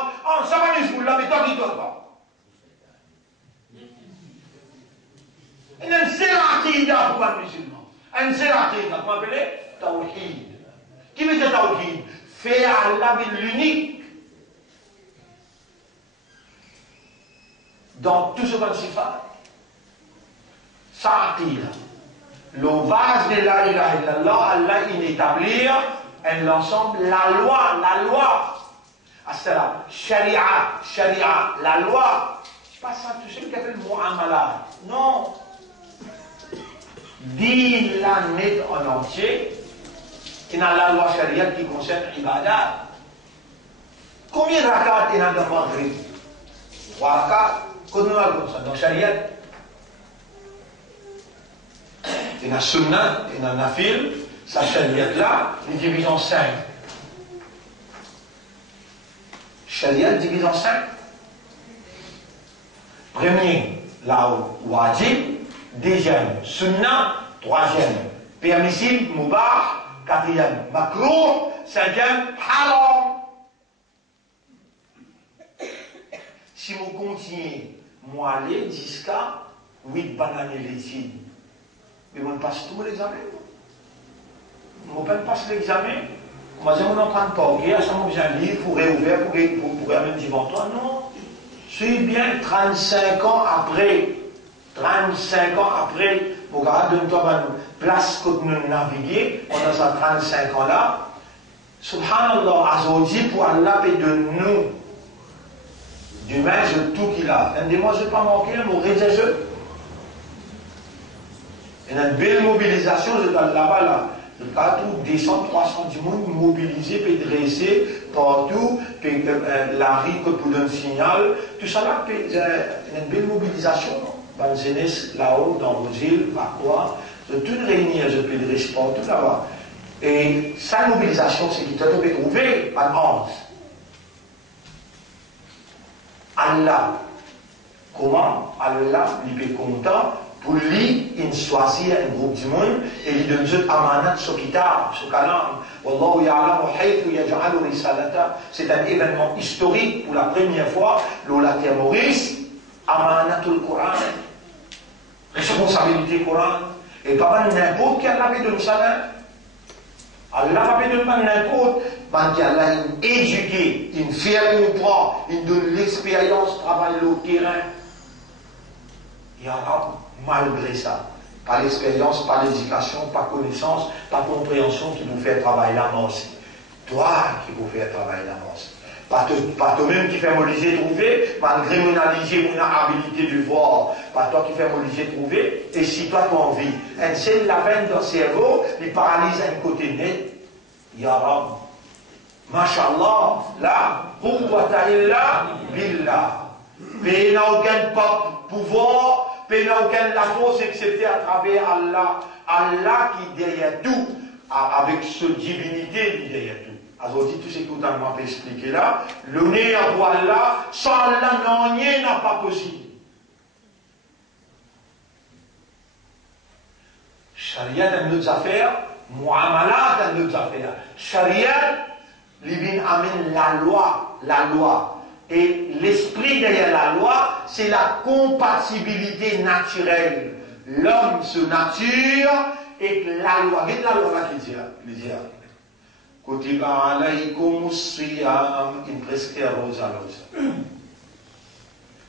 ça va Hizbullah, mais toi qui toi pas? Et c'est l'aqida pour un musulman. Et c'est l'aqida, vous m'appelez? Tawhid. Qui veut dire Tawhid? Fait Allah l'unique. Dans tout ce qu'on s'y fait. Ça aqida. Le vase de la ilaha illallah, Allah il établit l'ensemble, la loi. As-salam, sharia, la loi. Pas ça, tu sais ce qu'on appelle mu'amala. Non. Dit l'année en entier, il y a la loi sharia qui concerne l'ibadat. Combien de rakats il y a dans le Maghrib? 3 rakats. Combien de rakats dans sharia? Il y a sunnah, il y a nafil, sa sharia là, il divise en 5. Sharia divise en 5. Premier, la wajib. Deuxième, sunnah. Troisième, permissible, mubah. Quatrième, makruh. Cinquième, haram. Si vous continuez, moi aller jusqu'à 8 bananes laitiers, mais on passe tout l'examen. On passe l'examen. Moi, je ne prends pas. Ok, à ce moment, j'ai un livre pour réouvrir, pour même dire toi. Non. C'est bien 35 ans après. 35 ans après, vous regardez une place que nous naviguons pendant ces 35 ans-là. Subhanallah, Azodi pour Allah et de nous. Demain, je tout qu'il a. Un des mois, je ne vais pas manquer, je vais rédiger. Il y a une belle mobilisation, je dois là-bas, là. Je dois tout descendre 300 du monde, mobiliser, puis dresser partout, puis la rue que pour donner un signal. Tout ça là, il y a une belle mobilisation. Dans la jeunesse, là-haut, dans vos îles, par quoi, de tout réunir, je peux le sport, tout là-bas. Et sa mobilisation, c'est qu'il t'a trouvé par 11. Allah, comment Allah, il est content pour lui, il choisit un groupe du monde et il donne juste amanat sur kitab, sur kalam. Wallahu ya'lamu haythu yaj'alu risalata. C'est un événement historique pour la première fois, la terroriste, amanatul Coran. Responsabilité Coran. Et pas n'importe qui Allah donne ça. Allah va donner n'importe parce qu'Allah il éduqué, il fait comprendre, il donne l'expérience, travail au terrain. Il y aura malgré ça, pas l'expérience, pas l'éducation, pas connaissance, pas compréhension qui vous fait travailler là aussi. Toi qui vous fait travailler là aussi. Pas toi-même qui fait mon lisée trouver, malgré mon analyse, mon habilité de voir, pas toi qui fais mon lisée trouver, et si toi tu as envie, un seul la veine dans le cerveau, il paralyse un côté net, il y aura, Masha'Allah, là, quwwata illa billah. Mais il n'a aucun pouvoir, mais il n'a aucune la force excepté à travers Allah. Allah qui derrière tout, avec cette divinité qui derrière tout. Alors dit tout ce que vous avez expliqué là, le nez à Allah, sans Allah, non, rien n'est pas possible. Sharia dans nos affaires, Mu'amalat dans nos affaires. Sharia, il amène la loi. Et l'esprit derrière la loi, c'est la compatibilité naturelle. L'homme se nature et la loi. Regardez la loi là qui dit. Kutiba alaykum siyam, in presque rosa.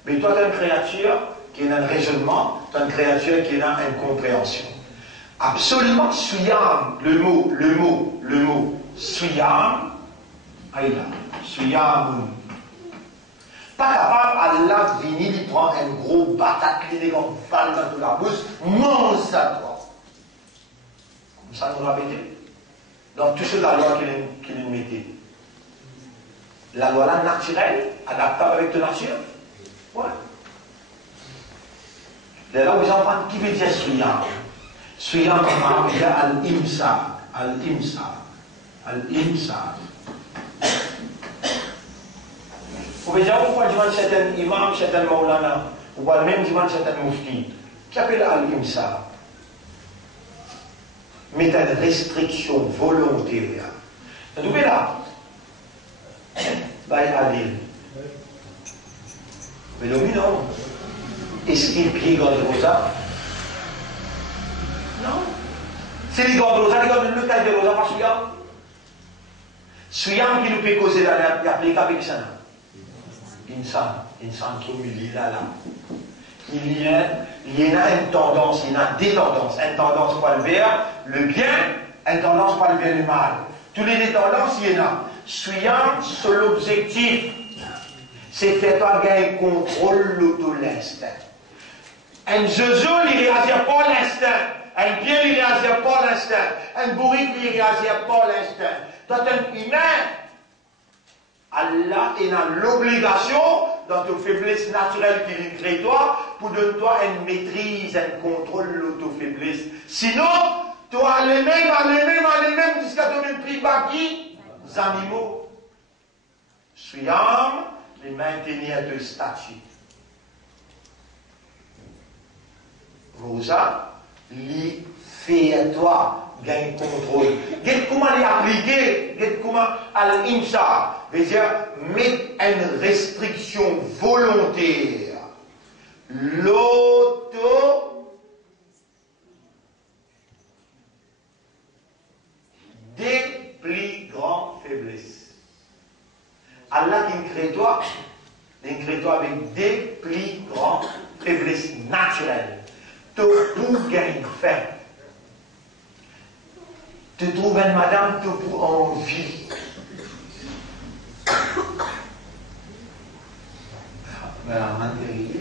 Mais toi, tu as une créature qui a un raisonnement, tu as une créature qui a une compréhension. Absolument, siyam, le mot, siyam, aïda, siyam. Pas capable, Allah vini, il prend un gros batat clé comme balle dans la bouche, mange ça, toi. Comme ça, nous répétons. Donc, tout ce que la loi qu'il nous mettait. La loi là, naturelle, adaptable avec la nature. Ouais. Et là, vous entendez qui veut dire Suyam. Suyam, il y a Al-Imsa. Vous pouvez dire pourquoi dire certains imams, certains maulana, ou même dire certains muftis, qui appellent Al-Imsa. Mais t'as une restriction volontaire. Vous voyez là, Baï Adil. Mais le non. Est-ce qu'il prie dans les rosas? Non. C'est les grands rosas, les grands le taille de rosas, pas Suyam. Suyam qui nous peut causer là, il y a appelé avec ça. Insan qui est là. Il y a une tendance, il y a des tendances. Une tendance par le bien, une tendance par le bien et le mal. Toutes les tendances, il y en a. Suyam, sur l'objectif, c'est faire gagner contrôle de l'instinct. Un zozo, il réagit pas l'instinct. Un bien, il réagit pas l'instinct. Un bourrique, il réagit pas l'instinct. Toi, un humain, Allah est dans l'obligation, dans ta faiblesse naturelle qu'il crée toi, pour donner toi une maîtrise, un contrôle de ta faiblesse. Sinon, tu as les mêmes, jusqu'à ton même prix baki, les animaux. Suyam, les maintenir de statut. Rosa, les fait à toi. Gagne contrôle. Qu'est-ce comment les appliquer? Qu'est-ce comment al-imsa veut dire mettre une restriction volontaire. Des plus grandes faiblesses. Allah qui crée toi, il crée toi avec des plus grandes faiblesses naturelles. Tu pour gagner faim. Tu trouves une madame tout pour envie. Madame André.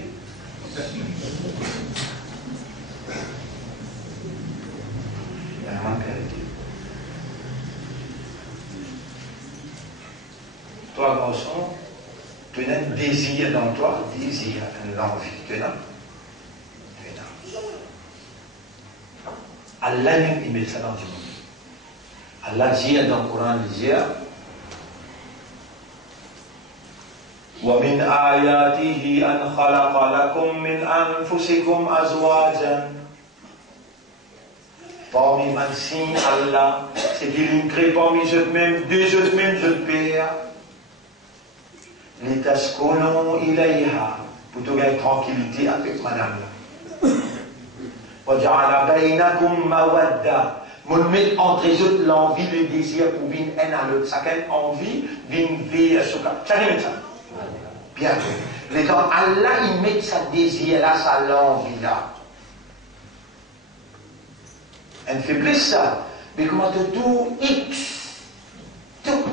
Toi, garçon, tu as un désir dans toi, désir, une envie. Tu as. Allah même, il met ça dans le monde. Allah dit dans le Coran, il dit وَمِنْ آيَاتِهِ أَنْ خَلَقَ لَكُمْ مِنْ أَنفُسِكُمْ أَزْوَاجًا. Parmi les signes Allah, c'est qu'il crée parmi eux-mêmes, je père. لِتَسْكُنُوا إِلَيْهَا, pour te gagner tranquillité avec madame. وَجَعَلَ بَيْنَكُمْ مَوَدَّةً. Mon met entre les autres l'envie, le désir pour une haine à l'autre. Chacun envie, une vie à ce cas. Chacun met ça. Bien. Les gens, Allah, il met sa désir là, sa envie là. Elle faiblesse ça. Mais comment tout X, tout,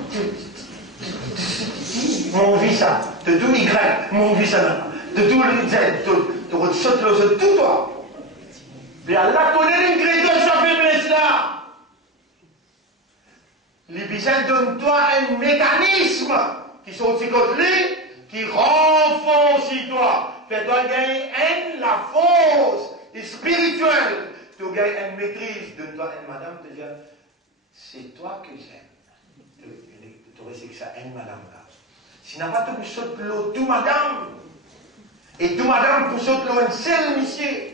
mon vie ça, de tout Y, mon vie ça, de tout le Z, tout toi. Mais Allah connaît l'ingrédient de sa faiblesse là. Les bisons donne-toi un mécanisme qui sont aussi côté, qui renforce toi. Fais-toi gagner la force spirituelle. Tu gagnes une maîtrise. Donne-toi une madame, te dire, c'est toi que j'aime. Tu sais que ça, une madame là. Si n'a pas tout pour sauter l'eau, tout madame. Et tout madame pour sauter l'eau, une seule monsieur.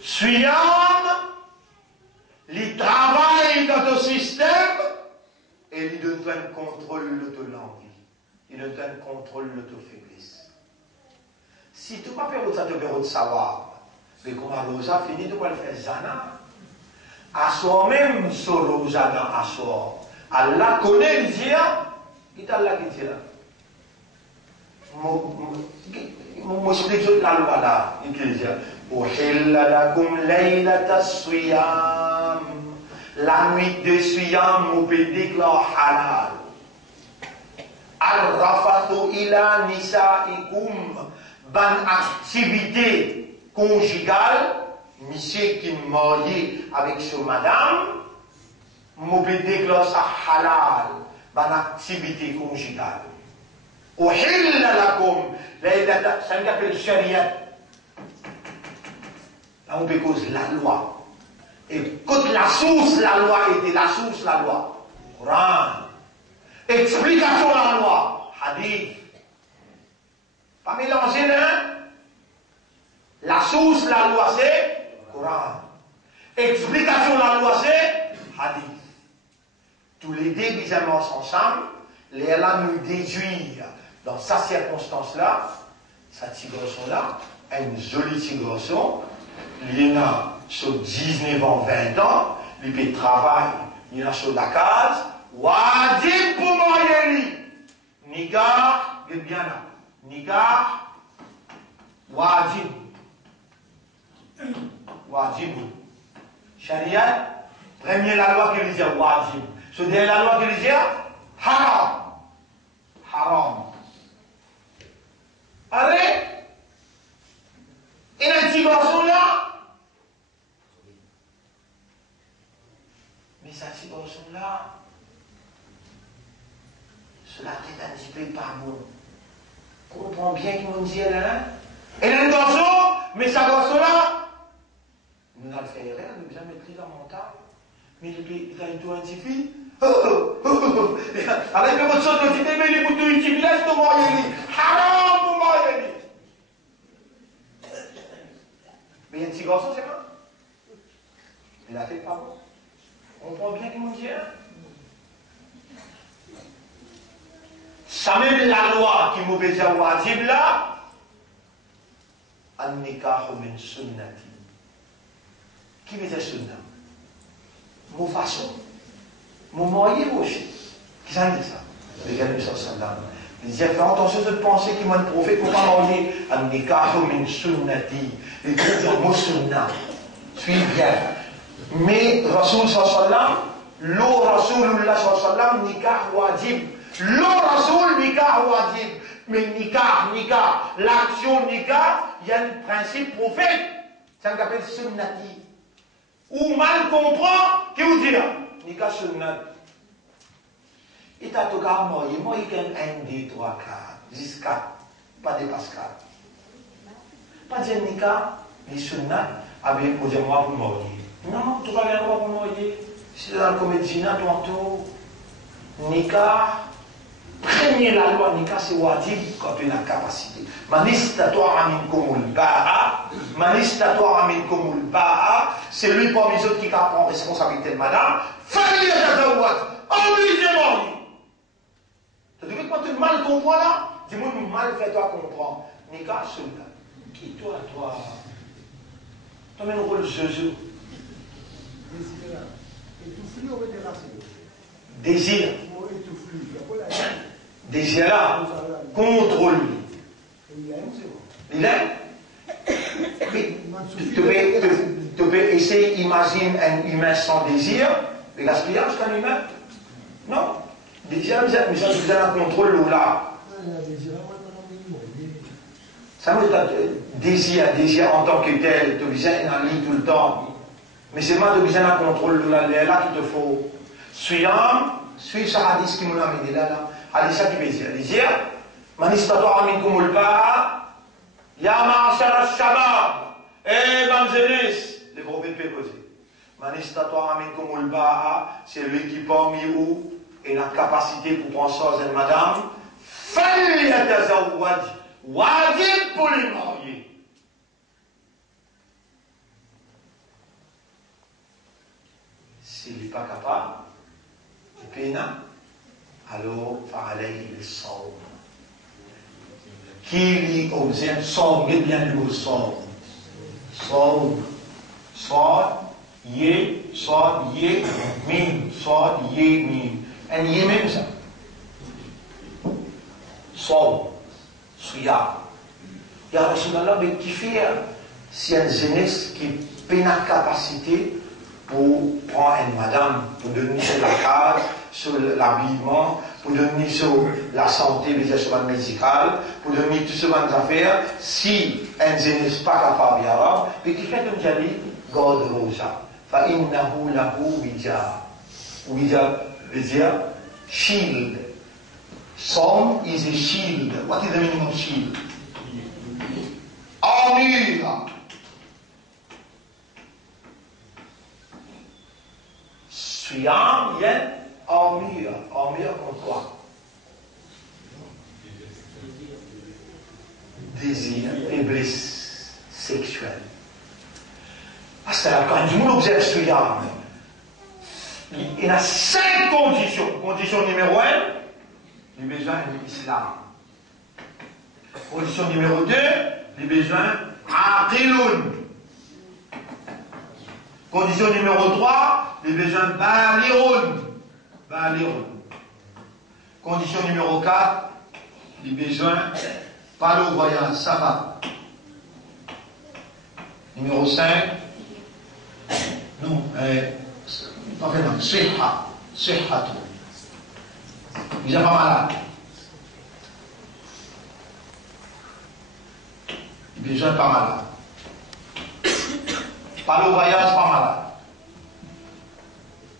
Suis-homme, il travaille dans ton système et il donne un contrôle de ton envie. Il donne un contrôle de ton faiblesse. Si tu n'as pas peur de savoir, mais comme Rosa finit, tu vas le faire Zana. À soi-même, sur Rosana, à soi. Allah connaît le dire, qui t'a Allah qui dit là. Moi, j'explique la loi là, il dit أحل لكم ليلة الصيام. La nuit de Siyam, vous pouvez déclarer halal. Al-Rafathu ila nisaikum. Ban activité conjugale, monsieur qui est marié avec sa madame, vous pouvez déclarer ça halal. Ban activité conjugale. أحل لكم ليلة. Ça s'appelle Sharia. Là, on peut cause la loi. Et quand la source, la loi était la source, la loi. Coran. Explication de la loi. Hadith. Pas mélanger, hein? La source, la loi, c'est Coran. Explication de la loi, c'est Hadith. Tous les deux, bizarrement, ensemble, les Allah nous déduire dans sa circonstance-là, sa tigre-là, une jolie tigre. Il y a sur 19 ans, 20 ans, il peut travailler, il y a sur la case, wajib pour marier. Nikah, il bien là. Nikah, wajib. Wajib. Sharia, premier la loi qui dit wajib. Ce dernier la loi qui dit haram. Haram. Allez, et la dimension là, mais cette dimension-là, cela est un petit peu pas bon. Comprends bien qu'il m'a dit là. Et le garçon, mais sa garçon-là, nous allons faire rien, nous allons mettre dans mon temps. Mais il a une tour un petit peu. Avec votre chose, il dit, mais il est pour tout un petit peu, laisse moi y aller. Haram pour moi y aller. Mais il y a un petit garçon, c'est quoi? Il a fait pas bon. On comprend bien qu'il nous dit, hein? Ça même la loi qui m'obéit à wajib là, an-nikahu min sunnati. Qui veut dire sunna? Mon façon. Mon moyen aussi. Qui ça dit ça? Le gars de sallam. Il dit, fais attention de penser qu'il m'a un prophète pour pas manger. An-nikahu min sunnati. Il dit, mon sunna. Suis bien. Mais Rasul sallam, l'eau Rasulullah sallam, nikah wajib. L'eau Rasul, nikah wajib. Mais nikah, l'action nikah, il y a un principe prophète. Ça s'appelle sunnati. Ou mal comprend, qui vous dit nikah sunnat. Et t'as tout cas moi, il y a un, 2, 3, 4, 10, 4, pas dépasse 4. Pas dire nikah, ni sunnat, avec pour dire moi pour mourir. Non, tu vas bien voir pour mourir. C'est dans le comédien, tantôt. Nikah, premier la loi, nikah c'est wajib quand tu as la capacité. Manistatoa minkumul ba'a, c'est lui parmi les autres qui prend responsabilité de madame. Famille tazawwaj, obligément. Tu dis que quand tu mal comprends là, dis-moi mal fais-toi comprendre. Nikah sunna. Qui toi? Toi mets le rôle Jésus. Désir. Désir là, contrôle. Il est? Tu peux essayer d'imaginer un humain sans désir, le gaspillage qu'un humain? Non. Désir, mais ça vous a un contrôle là. Ça veut dire désir en tant que tel, tu as besoin d'un lit tout le temps. Mais c'est moi qui ai besoin d'un contrôle là qu'il te faut. Suis ce hadith qui m'a amené là. Hadith qui veut dire désir. Man istata'a minkum al-ba'a ya ma'ashara al-shabab. Mesdames et messieurs, les prophètes posés. Man istata'a minkum al-ba'a, c'est lui qui parmi vous et la capacité pour prendre soin de madame. Falyatazawwaj. Wajib pour les marier. S'il n'est pas capable, il peine, alors fa'alayhi bis-sawm. Qui lui observe sawm, et bien le mot sawm. Sawm. Swad, ye, mim. Swad, ye, mim. En ye même ça. Sawm. Siyam. Ya Rasulallah, mais qui fait si une jeunesse qui peine la capacité pour prendre une madame, pour devenir sur la case, sur l'habillement, pour devenir sur la santé, sur la médicale, pour devenir tout ce genre d'affaires, si une jeunesse pas capable d'arabe, mais qui fait comme j'ai dit, garde rosa. Fa'innahu lahu wija. Wija veut dire shield. Psalm is a shield. What is the meaning of shield? Armure. Siyam, yen, armure. Armure contre quoi? Désir, faiblesse sexuelle. Parce que quand du monde observe Siyam, il y a 5 conditions. Condition numéro 1, les besoins de l'islam. Condition numéro 2, les besoins aqilun. Condition numéro 3, les besoins balirun. Condition numéro 4, les besoins palo-voyage, ça va. Numéro 5, non, pas vraiment, siha. Il n'est pas malade. Il n'est pas malade. Pas le voyage, pas malade.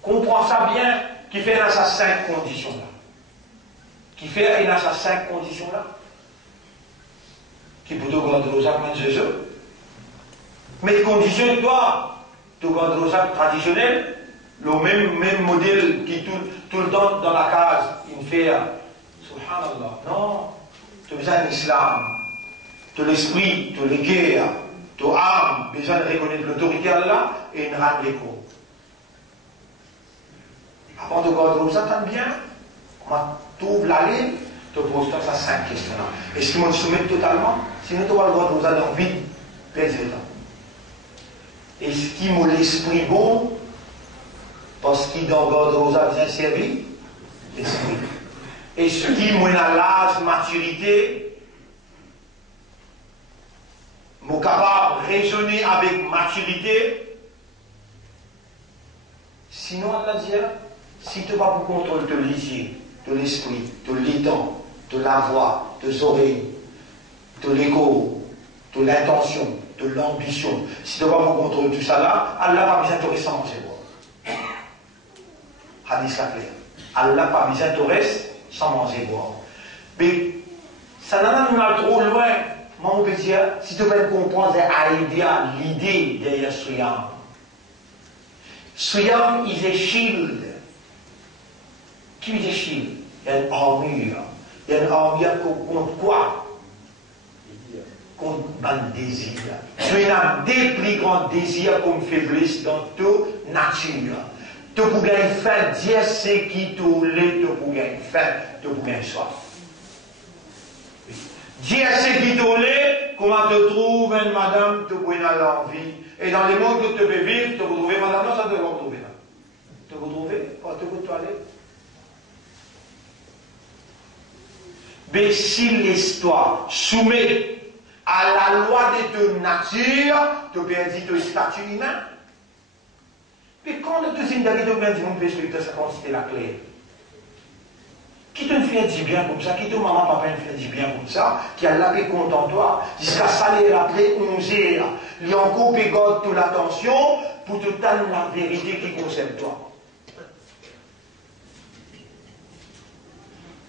Comprends ça bien, qui fait dans ces 5 conditions-là. Qui fait dans ces 5 conditions-là. Qui peut te garder aux actes de Jésus. Mais conditions, toi, te garder aux actes traditionnels. Le même modèle qui tout le temps dans la case, il fait, subhanallah, non, tu as besoin de l'islam, de l'esprit, de l'éguerre, de l'âme, besoin de reconnaître l'autorité d'Allah et une rate d'écho. Avant de garder ça, t'aimes bien, tu ouvres la ligne, tu poses ça 5 questions-là. Est-ce qu'ils vont te soumettre totalement? Sinon, tu vas le garder ça dans le vide, pèse le temps. Est-ce qu'ils m'ont l'esprit bon? Parce qu'il doit garder bien servi l'esprit. Et ce qui m'a l'âge, maturité, m'a capable de raisonner avec maturité. Sinon, on va dire, si tu vas pour contrôler de l'esprit, de l'esprit, de l'étang, de la voix, des oreilles, de l'ego, de l'intention, de l'ambition, si tu vas pour contrôler tout ça là, Allah va besoin de te rester manger. Hadith la clair. Allah pas besoin de reste sans manger boire. Mais ça n'a pas trop loin. Moi, on peut dire, si tu veux comprendre l'idée derrière Siyam. Siyam is a shield. Qui est un shield? Il y a une armure. Il y a une armure contre quoi? Contre un désir. Tu as des plus grands désirs comme faiblesse dans toute nature. Tu peux gagner faim, Dieu sait qui tu l'es, tu peux gagner faim, tu peux gagner soif. Dieu sait qui tu l'es, comment tu trouves une madame, tu peux avoir l'envie, Et dans les mondes que tu veux vivre, tu veux trouver madame, non, ça te va retrouver là. Tu veux trouver, pas te veux aller. Mais si l'histoire soumet à la loi de ta nature, tu perdis ton statut humain. Mais quand le deuxième dernier domaine du monde spirituel, ça consiste la clé. Qui te fait du bien comme ça, qui te maman, papa te fait du bien comme ça, qui a la paix contre toi, jusqu'à ça les rappeler 11 heures. Il y a encore pégote toute l'attention pour te donner la vérité qui concerne toi.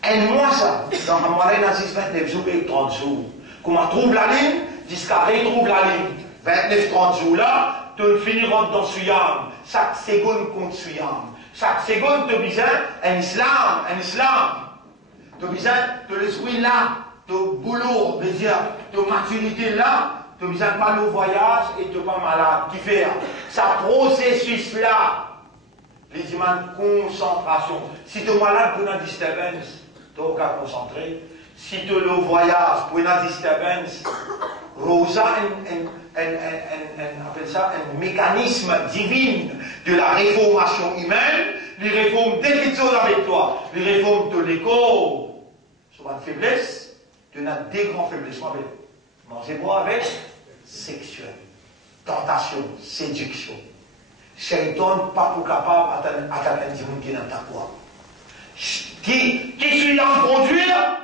Aide-moi ça. Dans la moyenne à 6, 29 jours et 30 jours. Comment trouve la ligne, jusqu'à retrouve la ligne. 29, 30 jours là, tu finiras dans Suyam. Chaque seconde compte Suyam. Chaque seconde, tu as besoin d'un islam, Tu as besoin de l'esprit là, de boulot, de maturité là, tu as besoin de pas le voyage et tu n'es pas malade. Qui fait ça processus là, les demandes concentration. Si tu es malade pour une disturbance, tu n'as qu'à concentrer. Si tu le voyage pour une disturbance, Rosa, appelle ça un mécanisme divin de la réformation humaine, les réformes des choses avec toi, les réformes de l'école, sur une faiblesse, tu as des grandes faiblesses. Mangez-moi avec sexuel, tentation, séduction. Shaitan pas pour capable d'atteindre un monde qui est dans ta foi. Qui suis en produire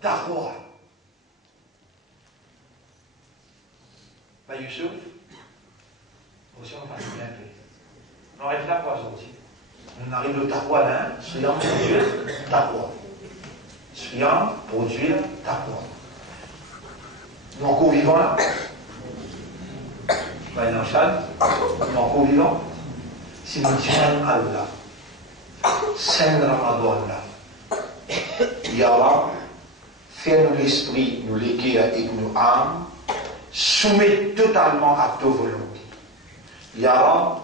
ta foi. Ben Youssouf, aussi on va bien fait. On arrête la foi aussi. On arrive au taqwa là, soyons produire taqwa. Soyons produire taqwa. Nous encore vivants là. Ben dans le chat, nous encore vivants. Si nous disons Allah, Saint Ramadan là, Ya Rab, fais-nous l'esprit, nous l'équerre et nous âmes, soumets totalement à ta volonté. Ya Rab,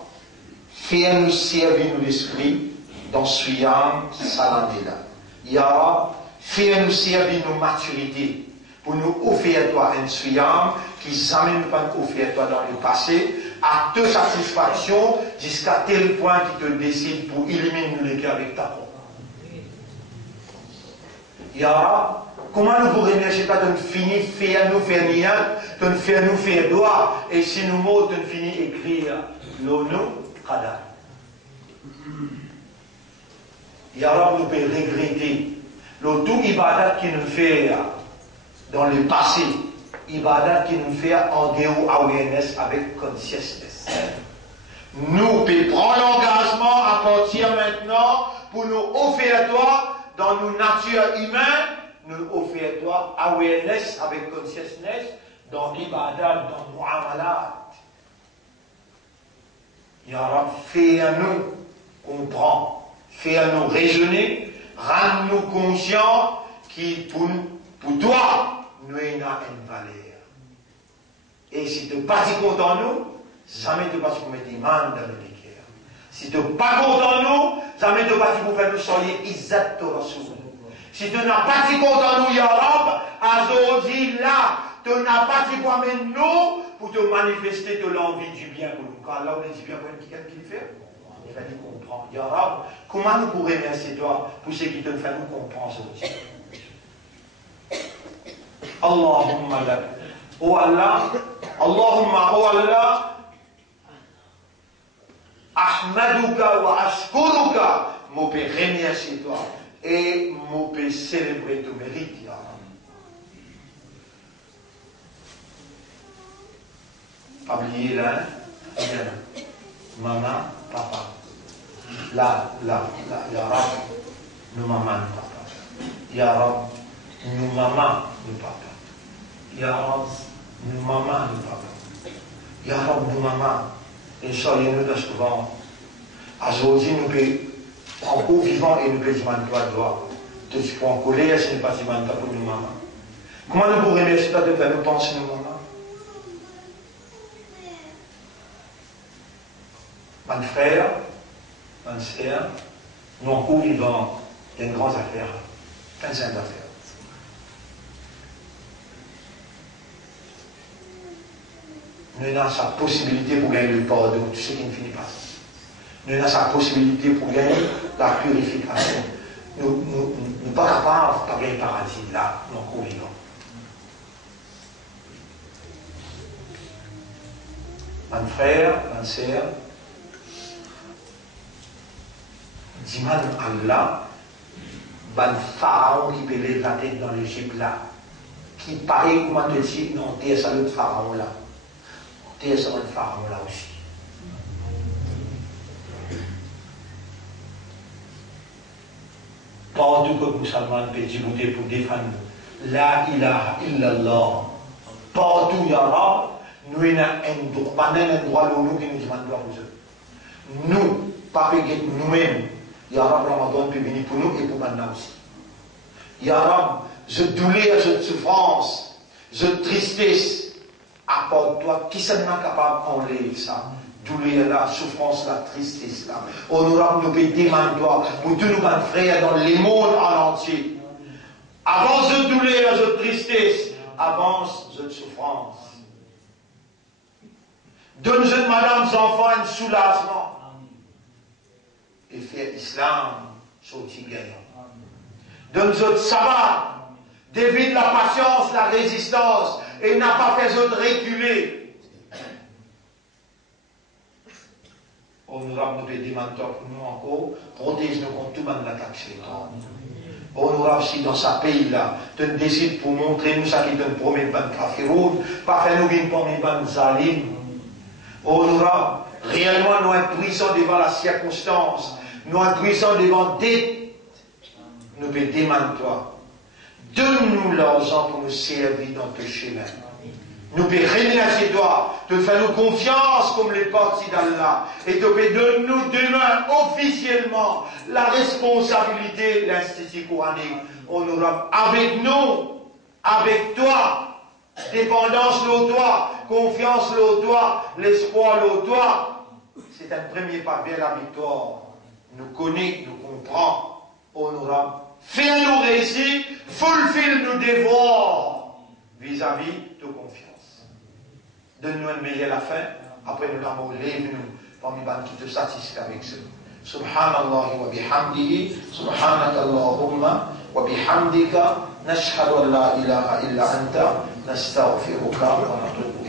fais-nous servir nous l'esprit dans ce Suyam Salamela. Ya Rab, fais-nous servir nos maturités pour nous offrir à toi un Suyam qui jamais nous pas offert à toi dans le passé, à te satisfaction jusqu'à tel point qu'il te décide pour éliminer nous les cœurs avec ta propre. Ya Rab, comment nous pourrions remercier toi de nous finir faire nous faire rien, de nous faire nous faire droit, et si nous mots de nous finir écrire l'ono Khada. Ya Rab, nous pouvons regretter le tout ibadat qui nous fait dans le passé, ibadat qui nous fait en dehors awareness avec consciousness. Nous pouvons prendre l'engagement à partir maintenant pour nous offrir à toi dans nos natures humaines, nous offrir à toi awareness avec consciousness dans l'ibadat, dans nos amalat. Ya Rab, fais-nous comprendre, fais-nous raisonner, rends-nous conscients qui pour toi, nous avons une valeur. Et si tu n'es pas content de nous, jamais tu ne vas pas mettre des mains dans le cœur. Si tu n'es pas content de nous, jamais tu ne vas pas faire nous soyez Izzat Rasoul. Si tu n'as pas content de nous, Ya Rab, aujourd'hui là, tu n'as pas dit quoi mais nous pour te manifester de l'envie du bien pour nous. Quand Allah dit bien pour quelqu'un qui le fait, il va nous comprendre. Ya Rab, comment nous pourrions remercier toi pour ce qui te fait nous comprendre aujourd'hui? Allahumma lak. Oh Allah, Allahumma, oh Allah, Ahmaduka wa ashkuruka, mon Père, remercie toi et mon Père, célébrer ton mérite, Ya Rab. Pas oublier là, maman, papa. Là, Ya Rab, nous maman, papa. Ya Rab, nous maman, nous papa. Ya Rab, nous maman, nous papa. Ya Rab, nous maman. Et soyez-nous dans ce vent. Aujourd'hui, nous pouvons encore vivant et nous pouvons demander toi droit. Tu peux en colère, ce n'est pas demander pour nous maman. Comment nous pourrions remercier toi de faire nous penser nous maman? Mon frère, mon sœur, nous encore vivants, il y a une grande affaire, 15 ans d'affaires. nous avons sa possibilité pour gagner le pardon, tout ce qui ne finit pas. Nous avons sa possibilité pour gagner la purification. Nous ne sommes pas capables de gagner le paradis là, dans le vivant. Mon frère, ma sœur, dis-moi Allah, ban pharaon qui peut lever la tête dans l'Égypte là, qui paraît, comment te dire, non, t'es ça le pharaon là. T'es ça le pharaon là aussi. Partout que les musulmans peuvent débouter pour défendre la ilaha illallah. Partout, ya Rab, nous avons un droit de nous qui nous demande pour eux. Nous, pas payer nous-mêmes. Ya Rab, Ramadan peut venir pour nous et pour maintenant aussi. Ya Rab, je douleur, je souffrance, je tristesse, apporte-toi, qui s'en est capable d'enlever ça? Douleur là, souffrance là, tristesse là. Honorable, nous pouvons demander toi, pour tous nos frères dans le monde en entier. Avance de douleur, de tristesse, avance de souffrance. Donne jeunes madame, enfants, un soulagement. Et faire l'islam, sortir gagnant. Donne jeunes sabbat, d'éviter la patience, la résistance, et n'a pas fait autre reculer. Honorable, nous pouvons demander pour nous encore, protège-nous contre tout le monde l'attaque chez toi. Honorable, si dans ce pays-là, tu décides pour montrer nous ça qui te promet de kafiroun, pas faire nous une parmi de zalim. Honorable, réellement nous sommes puissants devant la circonstance, nous sommes puissants devant dette. Nous pouvons demander toi, donne-nous l'argent pour nous servir dans tes chemins. Nous pouvons remercier toi, te faire nous confiance comme les partis d'Allah, et te donne-nous demain officiellement la responsabilité de l'Institut coranique. Honorable, avec nous, avec toi, dépendance de toi, confiance de toi, l'espoir de toi. C'est un premier pas vers la victoire. Nous connaît, nous comprend. Honorable, fais-nous réussir, fulfill nos devoirs vis-à-vis de confiance. Donne-nous un meilleur la fin, après nous l'avons lève-nous parmi les qui te satisfait avec ça. Subhanallah wa bihamdihi, subhanaka Allahumma wa bihamdika, nashhadu an la ilaha illa anta, nastaghfiruka wa natubu.